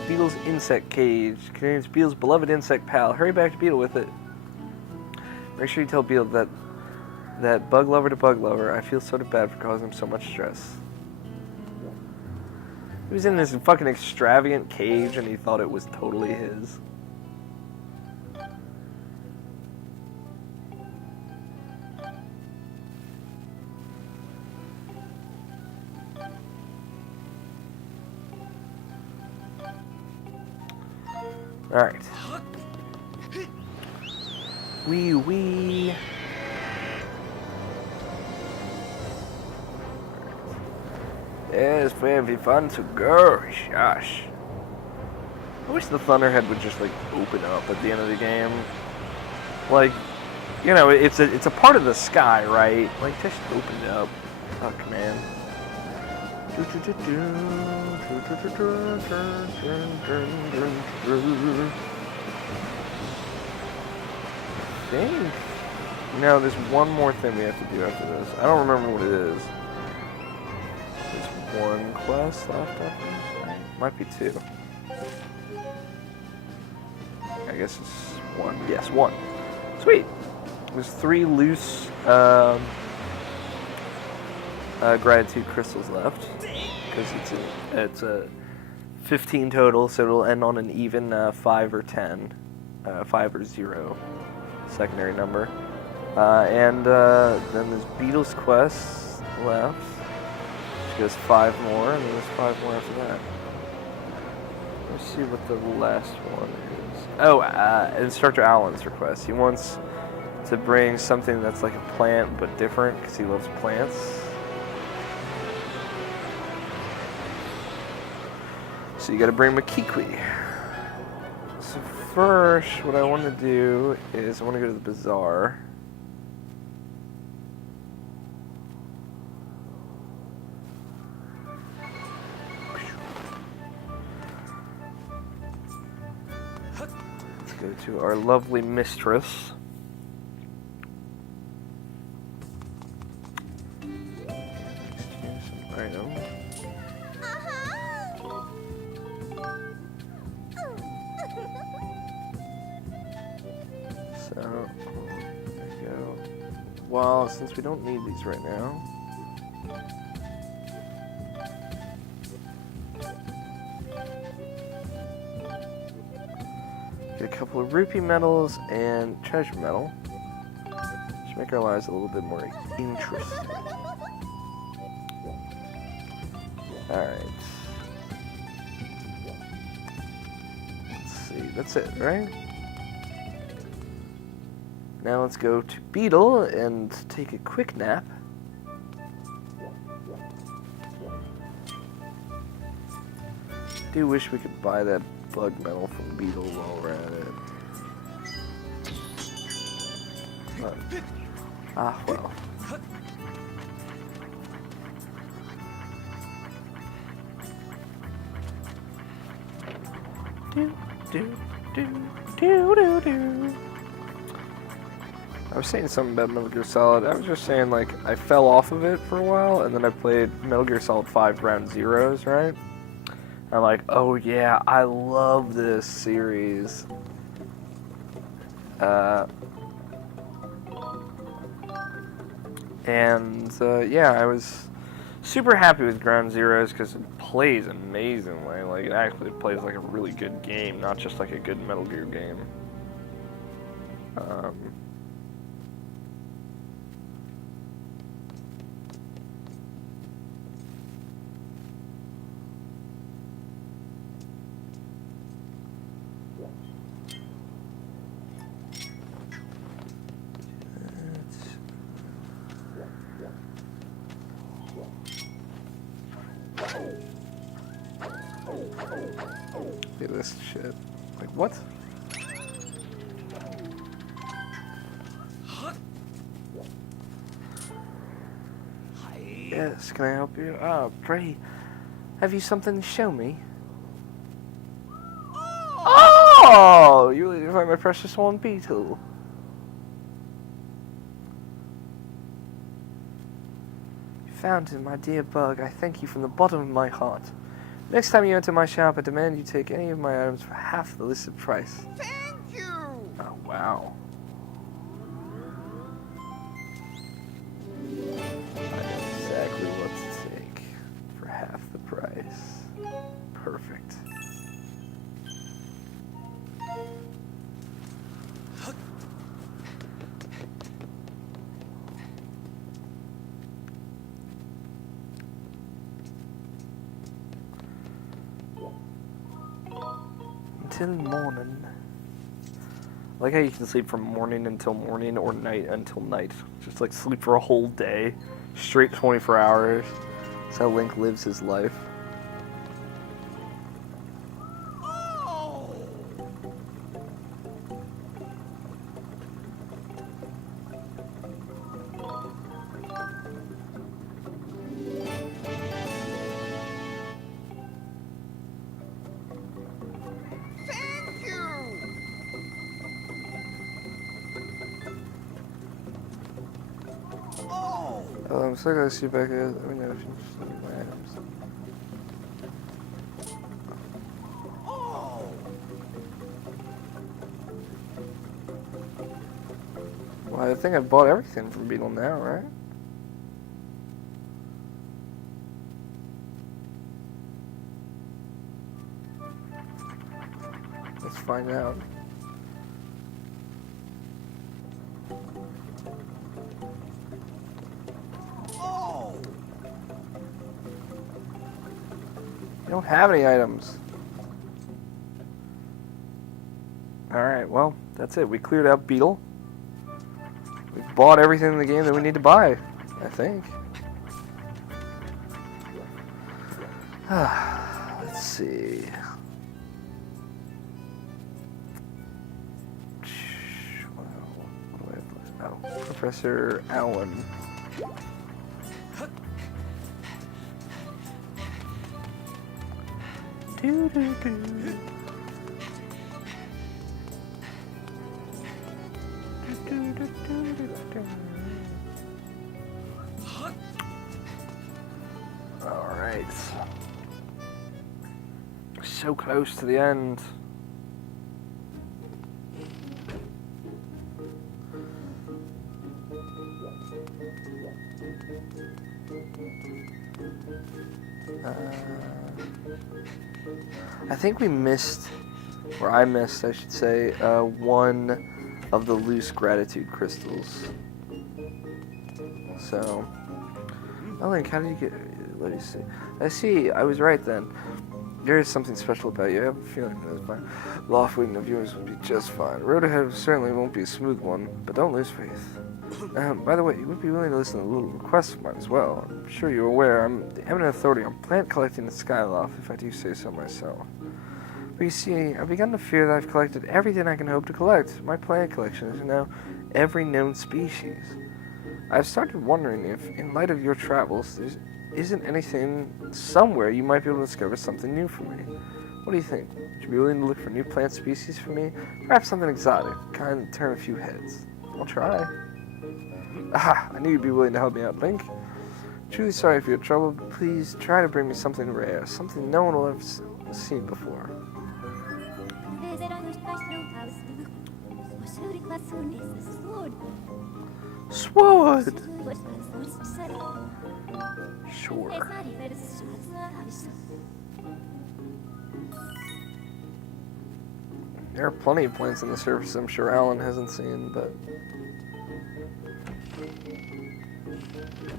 Beetle's insect cage contains Beetle's beloved insect pal. Hurry back to Beetle with it. Make sure you tell Beetle that bug lover to bug lover, I feel sort of bad for causing him so much stress. He was in this fucking extravagant cage and he thought it was totally his. Alright. Wee. It's very fun to go, shush. I wish the Thunderhead would just like open up at the end of the game. Like, you know, it's a part of the sky, right? Like, just open it up. Fuck, man. think... No, there's one more thing we have to do after this. I don't remember what it is. There's one quest left after this, right? Might be two. I guess it's one. Yes, one. Sweet. There's 3 loose gratitude crystals left. Because it's a 15 total, so it'll end on an even 5 or 10. 5 or 0 secondary number. And then there's Beetle's Quest left, which goes 5 more, and then there's 5 more after that. Let's see what the last one is. Oh, Instructor Allen's request. He wants to bring something that's like a plant, but different, because he loves plants. So you gotta bring Makikwi. So first, what I want to do is I want to go to the bazaar. Let's go to our lovely mistress. Exchange some items. So, there you go. Well, since we don't need these right now, get a couple of rupee medals and treasure medal. Should make our lives a little bit more interesting. Alright. Let's see, that's it, right? Now let's go to Beetle and take a quick nap. Do wish we could buy that bug medal from Beetle while we're at it. But, ah, well. Do, do, do, do, do, do. I was saying something about Metal Gear Solid. I was just saying, like, I fell off of it for a while, and then I played Metal Gear Solid 5 Ground Zeroes, right? I'm like, oh yeah, I love this series. Yeah, I was super happy with Ground Zeroes because it plays amazingly. Like, it actually plays like a really good game, not just like a good Metal Gear game. Look at this shit. Like, what? Yes, can I help you? Ah, pray. Have you something to show me? Oh! You find my precious one, Beetle. Found him, my dear bug. I thank you from the bottom of my heart. Next time you enter my shop, I demand you take any of my items for half the listed price. Thank you! Oh, wow. I know exactly what to take for half the price. Perfect. Until morning. I like how you can sleep from morning until morning or night until night. Just like sleep for a whole day. Straight 24 hours. That's how Link lives his life. Oh! Thank you! I'm so glad to see you back. Let me know if you need my items. Oh! Well, I think I bought everything from Beetle now, right? Let's find out. Oh! You don't have any items. Alright, well, that's it. We cleared out Beetle. We've bought everything in the game that we need to buy, I think. Let's see. What do I have left? Oh, Professor Allen. Do, do, do. Alright. So close to the end. I think we missed, or I missed, I should say, one of the loose gratitude crystals. So, oh, Link, how did you get? Let me see. I see. I was right then. There is something special about you. I have a feeling that my loft waiting of yours will be just fine. The road ahead certainly won't be a smooth one, but don't lose faith. By the way, you would be willing to listen to a little request of mine as well. I'm sure you're aware I'm the eminent authority on plant collecting in Skyloft, if I do say so myself. But you see, I've begun to fear that I've collected everything I can hope to collect. My plant collection is now every known species. I've started wondering if, in light of your travels, there isn't anything somewhere you might be able to discover something new for me. What do you think? Would you be willing to look for new plant species for me? Perhaps something exotic, kind of turn a few heads. I'll try. Ah, I knew you'd be willing to help me out, Link. Truly sorry for your trouble, but please try to bring me something rare, something no one will have seen before. Sword! Sure. There are plenty of plants on the surface I'm sure Alan hasn't seen, but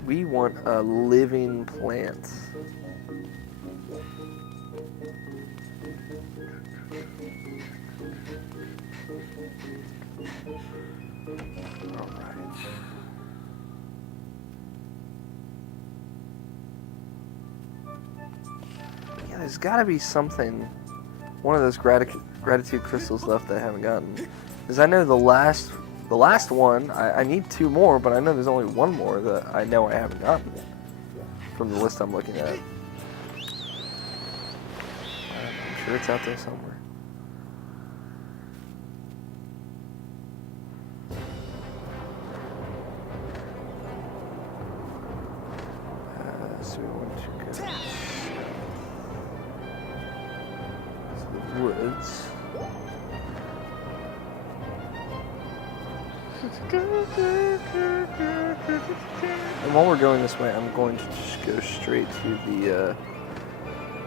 we want a living plant. Alright. Yeah, there's gotta be something, one of those gratitude crystals left that I haven't gotten. Because I know the last one, I need 2 more, but I know there's only 1 more that I know I haven't gotten from the list I'm looking at. I'm sure it's out there somewhere. So we want to go to the woods. And while we're going this way, I'm going to just go straight to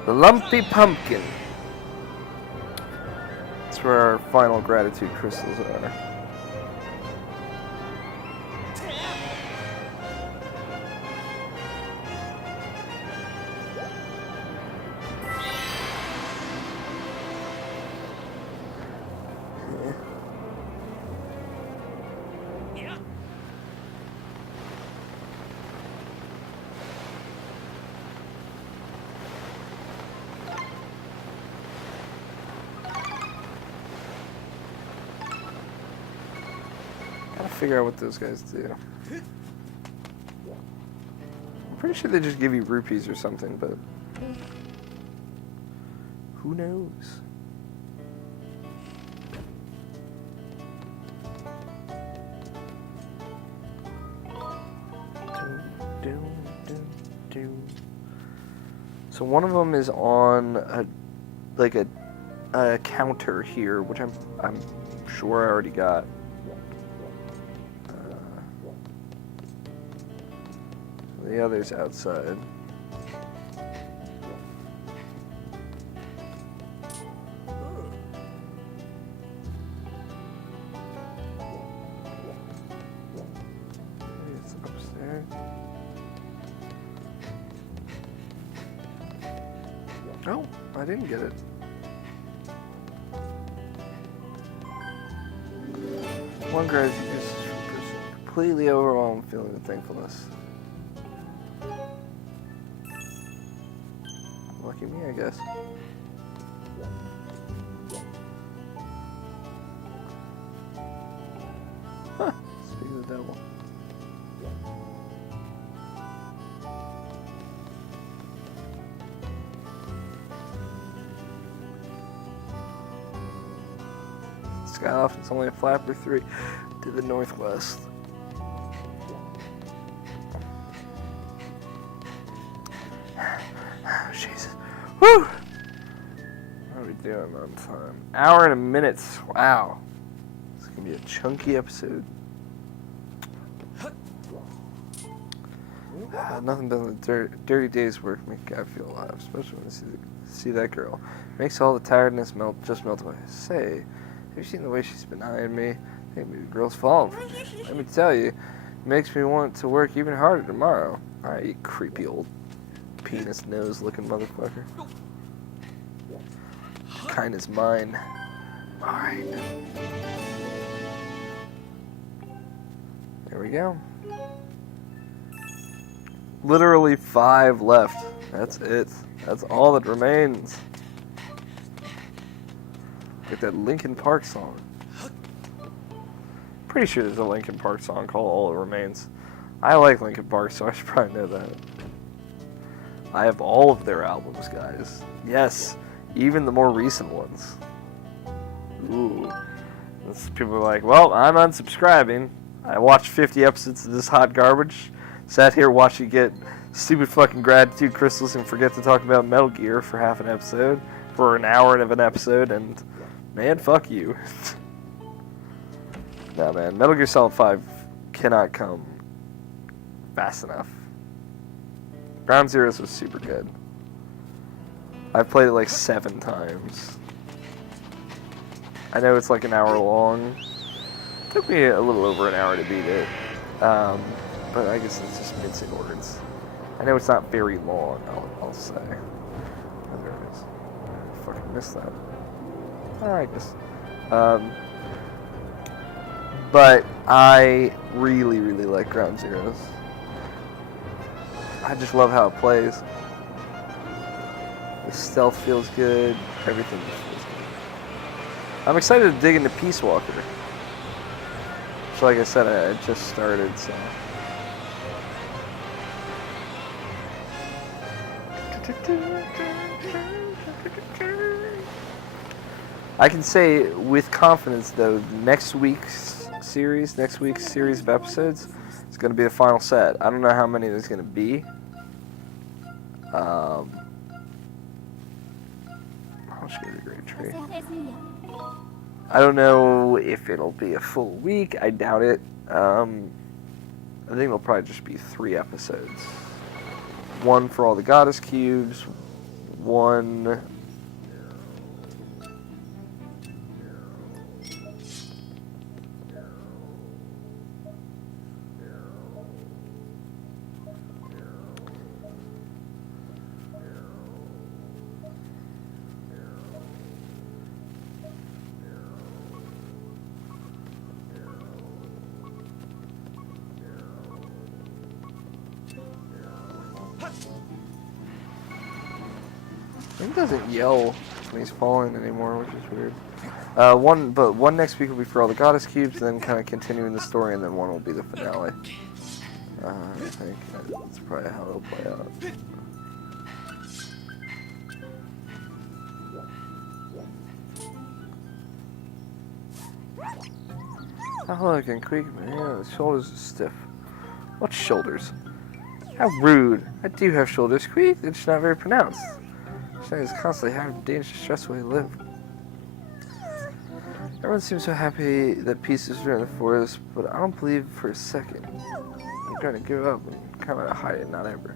the lumpy pumpkin. That's where our final gratitude crystals are. Gotta figure out what those guys do. I'm pretty sure they just give you rupees or something, but who knows? So one of them is on a counter here, which I'm sure I already got. The other's outside. It's upstairs. Oh, I didn't get it. One gratitude is completely overwhelmed feeling of thankfulness. Lucky me, I guess. Huh. Speak of the devil. Sky off, it's only a flapper 3 to the northwest. Jesus. Woo! How are we doing on time? Hour and a minute. Wow. It's gonna be a chunky episode. Nothing but the dirty day's work make God feel alive, especially when I see that girl. Makes all the tiredness melt away. Say, have you seen the way she's been eyeing me? I think maybe the girl's falling for me. Let me tell you, it makes me want to work even harder tomorrow. Alright, you creepy old penis nose looking motherfucker. Kind is mine. Alright. There we go. Literally 5 left. That's it. That's all that remains. Like that Linkin Park song. Pretty sure there's a Linkin Park song called All That Remains. I like Linkin Park, so I should probably know that. I have all of their albums, guys. Yes, even the more recent ones. Ooh. People are like, well, I'm unsubscribing. I watched 50 episodes of this hot garbage. Sat here watching you get stupid fucking gratitude crystals and forget to talk about Metal Gear for half an episode. For an hour of an episode, and man, fuck you. Nah, man, Metal Gear Solid 5 cannot come fast enough. Ground Zeroes was super good. I've played it like 7 times. I know it's like an hour long. It took me a little over an hour to beat it. But I guess it's just mincing words. I know it's not very long, I'll say. Oh, there it is. I fucking missed that. Alright, guess. But I really, really like Ground Zeroes. I just love how it plays. The stealth feels good. Everything just feels good. I'm excited to dig into Peace Walker. So like I said, I just started, so... I can say with confidence, though, next week's series of episodes is going to be the final set. I don't know how many there's going to be. I'll show you the great tree. I don't know if it'll be a full week. I doubt it. I think it'll probably just be 3 episodes. 1 for all the goddess cubes, 1... He doesn't yell when he's falling anymore, which is weird. One next week will be for all the goddess cubes, then kind of continuing the story, and then 1 will be the finale. I think that's probably how it'll play out. Oh look, and quick, man, the shoulders are stiff. What shoulders? How rude. I do have shoulder squeak. It's not very pronounced. It's constantly having dangerous, stressful way to live. Everyone seems so happy that peace is here in the forest, but I don't believe for a second. I'm going to give up and kind of hide it, not ever.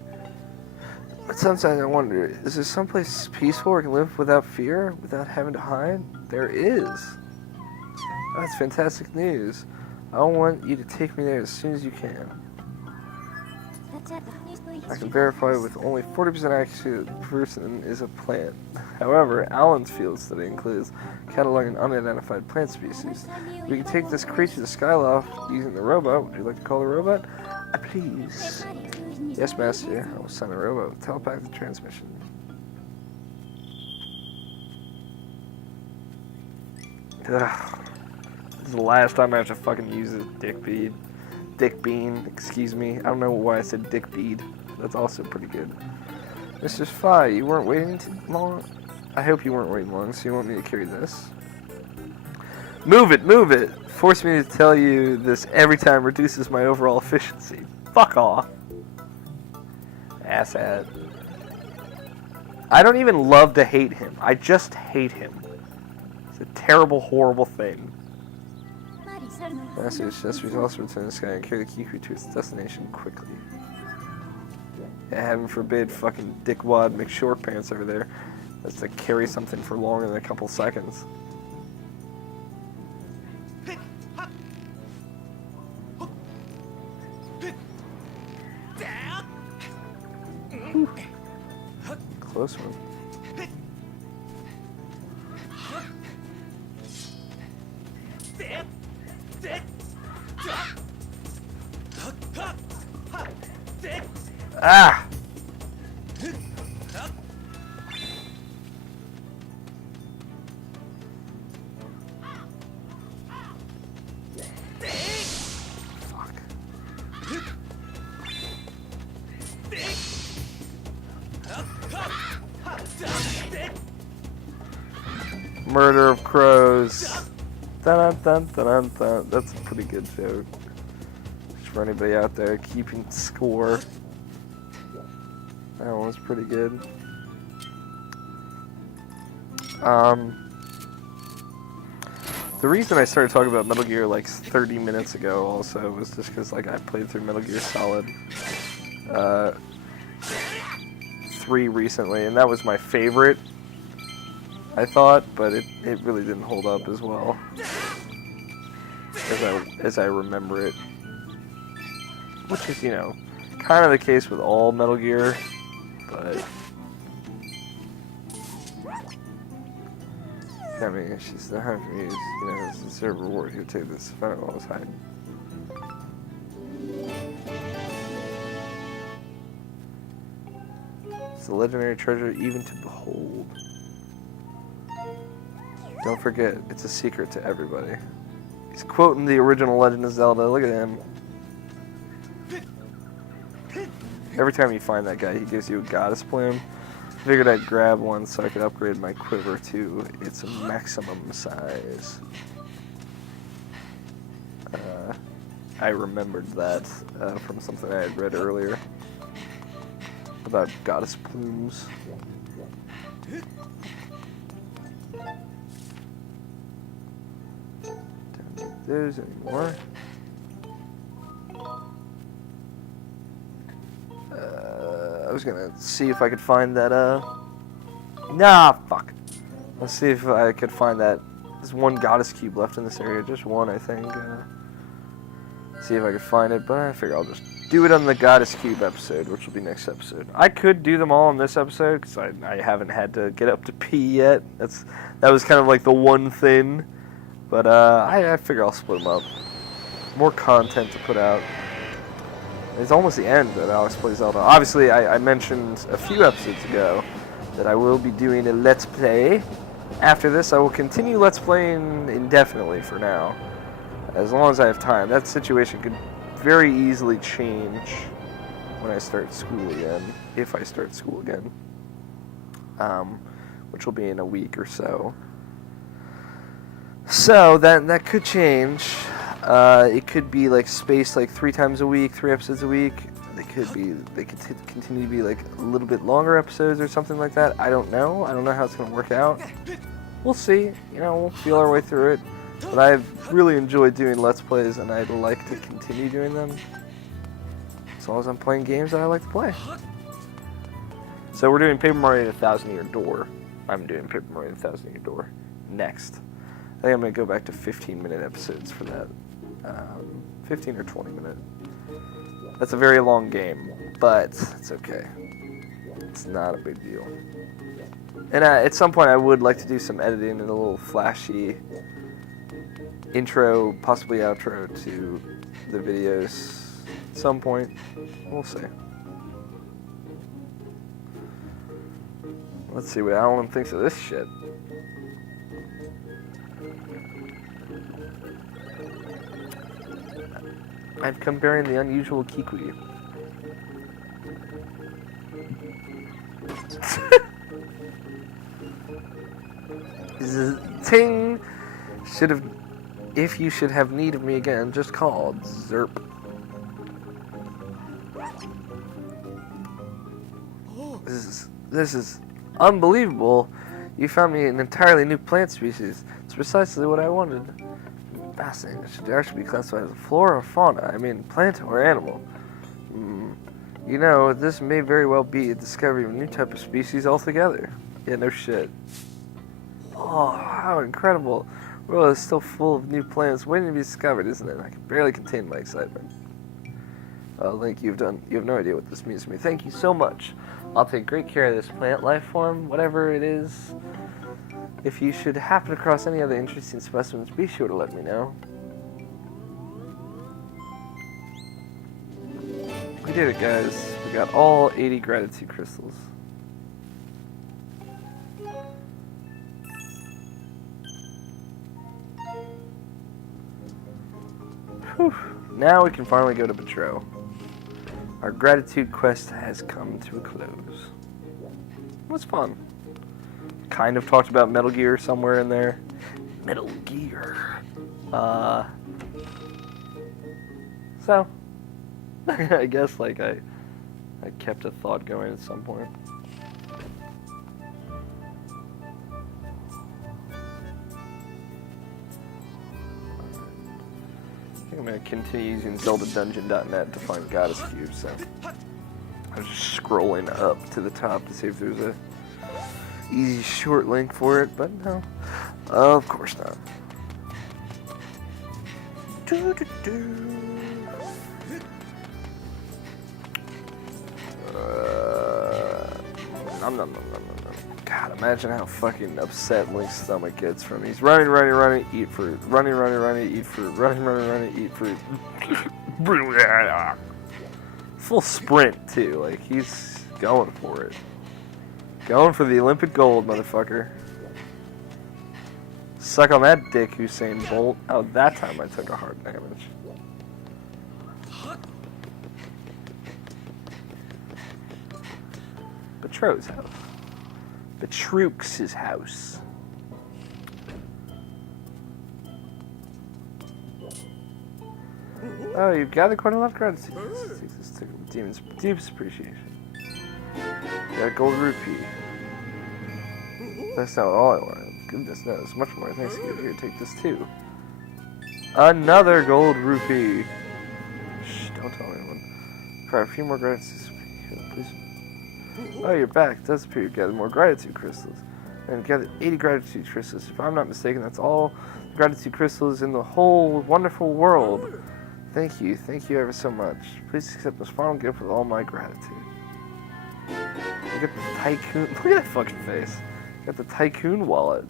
But sometimes I wonder, is there someplace peaceful where I can live without fear, without having to hide? There is. That's fantastic news. I want you to take me there as soon as you can. I can verify with only 40% accuracy that the person is a plant. However, Alan's field study includes cataloging unidentified plant species. We can take this creature to Skyloft using the robot. Would you like to call the robot? Please. Yes, Master. I will send a robot with telepathic transmission. Ugh. This is the last time I have to fucking use this dick bead. Dick bean, excuse me. I don't know why I said dick bead. That's also pretty good. Mr. Spy, you weren't waiting too long? I hope you weren't waiting long, so you want me to carry this? Move it, move it! Force me to tell you this every time reduces my overall efficiency. Fuck off. Asshat. I don't even love to hate him. I just hate him. It's a terrible, horrible thing. Master Chester's also return to the sky and carry the Kiku to its destination quickly. Yeah, heaven forbid fucking dickwad McShortpants over there has to carry something for longer than a couple seconds. Whew. Close one. Ah! Fuck. Murder of crows. Dun dun dun dun dun. That's a pretty good joke. Just for anybody out there keeping score. That one was pretty good. The reason I started talking about Metal Gear like 30 minutes ago also was just because like I played through Metal Gear Solid 3 recently, and that was my favorite, I thought, but it really didn't hold up as well as I remember it. Which is, you know, kind of the case with all Metal Gear, but I mean, she's not having to use, you know, it's a server reward. Here, take this. Find out what I was hiding. It's a legendary treasure even to behold. Don't forget, it's a secret to everybody. He's quoting the original Legend of Zelda. Look at him. Every time you find that guy, he gives you a goddess plume. I figured I'd grab one so I could upgrade my quiver to its maximum size. I remembered that from something I had read earlier about goddess plumes. Don't need those anymore. I was gonna see if I could find that, nah, fuck. Let's see if I could find that. There's one goddess cube left in this area, just one, I think. See if I could find it, but I figure I'll just do it on the goddess cube episode, which will be next episode. I could do them all in this episode, because I haven't had to get up to P yet. That was kind of like the one thing, but I figure I'll split them up. More content to put out. It's almost the end of Alex Plays Zelda. Obviously, I mentioned a few episodes ago that I will be doing a Let's Play. After this, I will continue Let's Playing indefinitely for now, as long as I have time. That situation could very easily change when I start school again, if I start school again, which will be in a week or so. So that could change. It could be like spaced like 3 times a week, 3 episodes a week. It could continue to be like a little bit longer episodes or something like that. I don't know. I don't know how it's going to work out. We'll see. You know, we'll feel our way through it. But I've really enjoyed doing Let's Plays, and I'd like to continue doing them as long as I'm playing games that I like to play. So we're doing Paper Mario and the 1,000-Year Door. I'm doing Paper Mario and the 1,000-Year Door next. I think I'm going to go back to 15-minute episodes for that. 15 or 20 minute. That's a very long game, but it's okay. It's not a big deal. And at some point I would like to do some editing and a little flashy intro, possibly outro to the videos at some point. We'll see. Let's see what Alan thinks of this shit. I've come bearing the unusual Kikui. Ting! If you should have need of me again, just call. Zerp. This is unbelievable. You found me an entirely new plant species. It's precisely what I wanted. Fascinating. It should actually be classified as a flora or fauna. I mean, plant or animal. You know, this may very well be a discovery of a new type of species altogether. Yeah, no shit. Oh, how incredible. The world is still full of new plants waiting to be discovered, isn't it? I can barely contain my excitement. Link, you have no idea what this means to me. Thank you so much. I'll take great care of this plant life form, whatever it is. If you should happen across any other interesting specimens, be sure to let me know. We did it, guys. We got all 80 gratitude crystals. Whew. Now we can finally go to Petro. Our gratitude quest has come to a close. It was fun. Kind of talked about Metal Gear somewhere in there. Metal Gear. So, I guess like I kept a thought going at some point. I think I'm going to continue using ZeldaDungeon.net to find Goddess Cube, so I was just scrolling up to the top to see if there's a easy short link for it, but no. Of course not. God, imagine how fucking upset Link's stomach gets from he's running, eat fruit. Running, eat fruit. Running, eat fruit. Full sprint, too. Like, he's going for it. Going for the Olympic gold, motherfucker. Suck on that dick, Usain Bolt. Oh, that time I took a hard damage. Betro's house. Betroox's house. Oh, you've gathered quite a lot of gratitude. Demon's deepest appreciation. Got a gold rupee. That's not all I wanted. Goodness knows. Much more. Thanks, kid. Here, take this too. Another gold rupee. Shh, don't tell anyone. Try a few more gratitude. Please. Oh, you're back. It does appear you gathered more gratitude crystals. And gathered 80 gratitude crystals. If I'm not mistaken, that's all gratitude crystals in the whole wonderful world. Thank you ever so much. Please accept this final gift with all my gratitude. Look at the tycoon. Look at that fucking face. Got the tycoon wallet.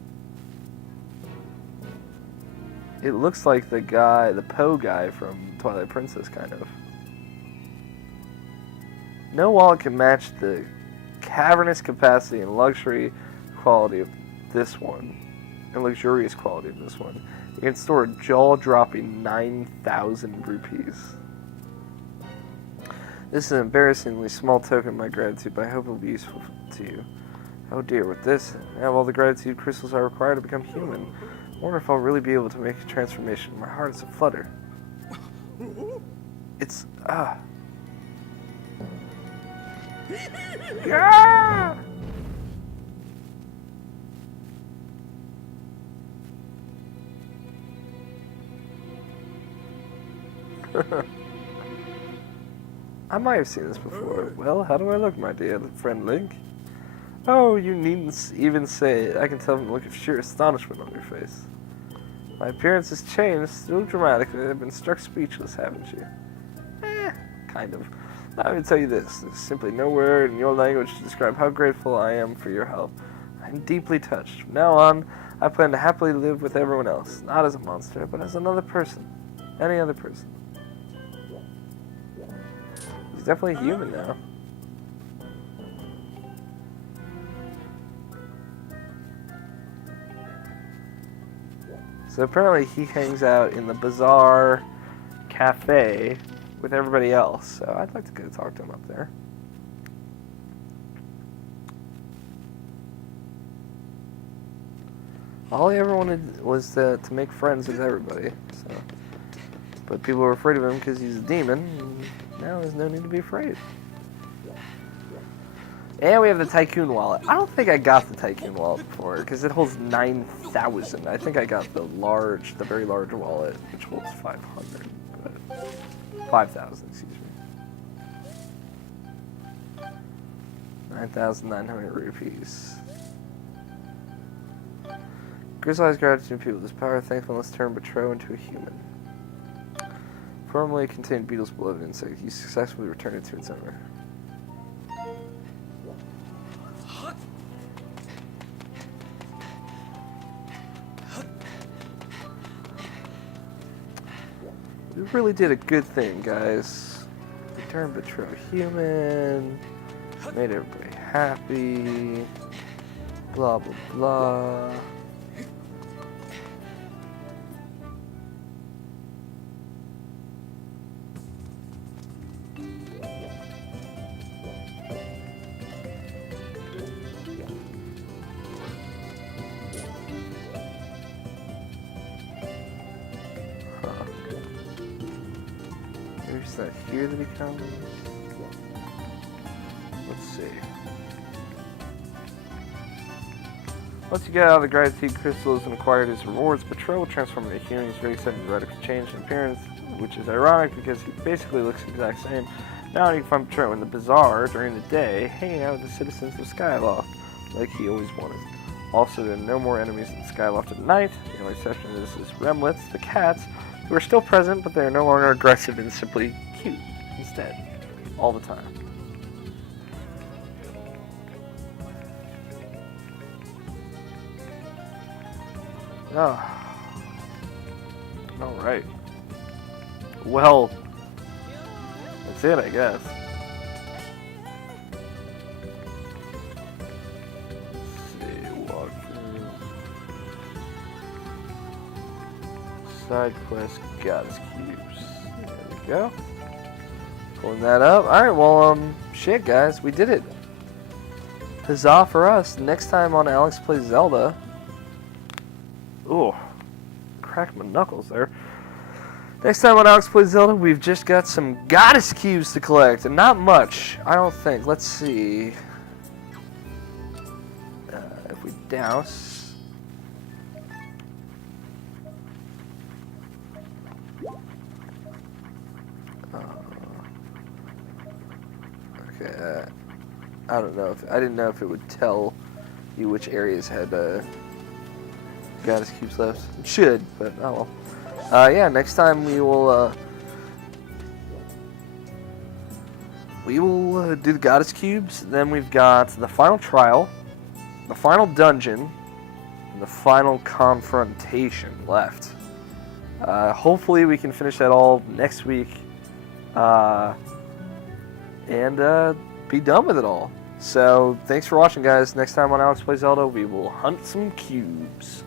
It looks like the guy, the Poe guy from Twilight Princess, kind of. No wallet can match the cavernous capacity and luxury quality of this one. And luxurious quality of this one. You can store a jaw-dropping 9,000 rupees. This is an embarrassingly small token of my gratitude, but I hope it will be useful to you. Oh dear, with this, I have all the gratitude crystals I require to become human. I wonder if I'll really be able to make a transformation. My heart is aflutter. It's, Yeah! I might have seen this before. Well, how do I look, my dear friend Link? Oh, you needn't even say it. I can tell from the look of sheer astonishment on your face. My appearance has changed so dramatically that I've been struck speechless, haven't you? Kind of. Let me tell you this. There's simply no word in your language to describe how grateful I am for your help. I'm deeply touched. From now on, I plan to happily live with everyone else. Not as a monster, but as another person. Any other person. He's definitely human now. So apparently he hangs out in the Bazaar Cafe with everybody else. So I'd like to go talk to him up there. All he ever wanted was to make friends with everybody. So, but people were afraid of him because he's a demon. And now there's no need to be afraid. And we have the Tycoon wallet. I don't think I got the Tycoon wallet before because it holds 9,000. I think I got the very large wallet, which holds 500. But 5,000, excuse me. 9,900 rupees. Grizzly's gratitude to people. This power of thankfulness turned Betrow into a human. Formerly contained beetle's beloved insect. He successfully returned it to its owner. We really did a good thing, guys. We turned Betrow human. Made everybody happy. Blah, blah, blah. There's that here that he comes. Let's see. Once you get out of the gratitude crystals and acquired his rewards, Betrow will transform into a human. He's very sudden and radically changed in appearance, which is ironic because he basically looks the exact same. Now you can find Betrow in the bazaar during the day, hanging out with the citizens of Skyloft, like he always wanted. Also, there are no more enemies in Skyloft at night. The only exception to this is Remlets, the cats, who are still present, but they are no longer aggressive and simply cute instead, all the time. Oh. Alright. Well, that's it, I guess. Side quest goddess cubes. There we go. Pulling that up. Alright, well, shit, guys. We did it. Huzzah for us. Next time on Alex Plays Zelda. Ooh. Cracked my knuckles there. Next time on Alex Plays Zelda, we've just got some goddess cubes to collect. And not much, I don't think. Let's see. If we douse. Okay, I don't know I didn't know if it would tell you which areas had goddess cubes left. It should, but oh well. Yeah, next time we will do the goddess cubes. Then we've got the final trial, the final dungeon, and the final confrontation left. Hopefully we can finish that all next week. And be done with it all. So, thanks for watching, guys. Next time on Alex Plays Zelda, we will hunt some cubes.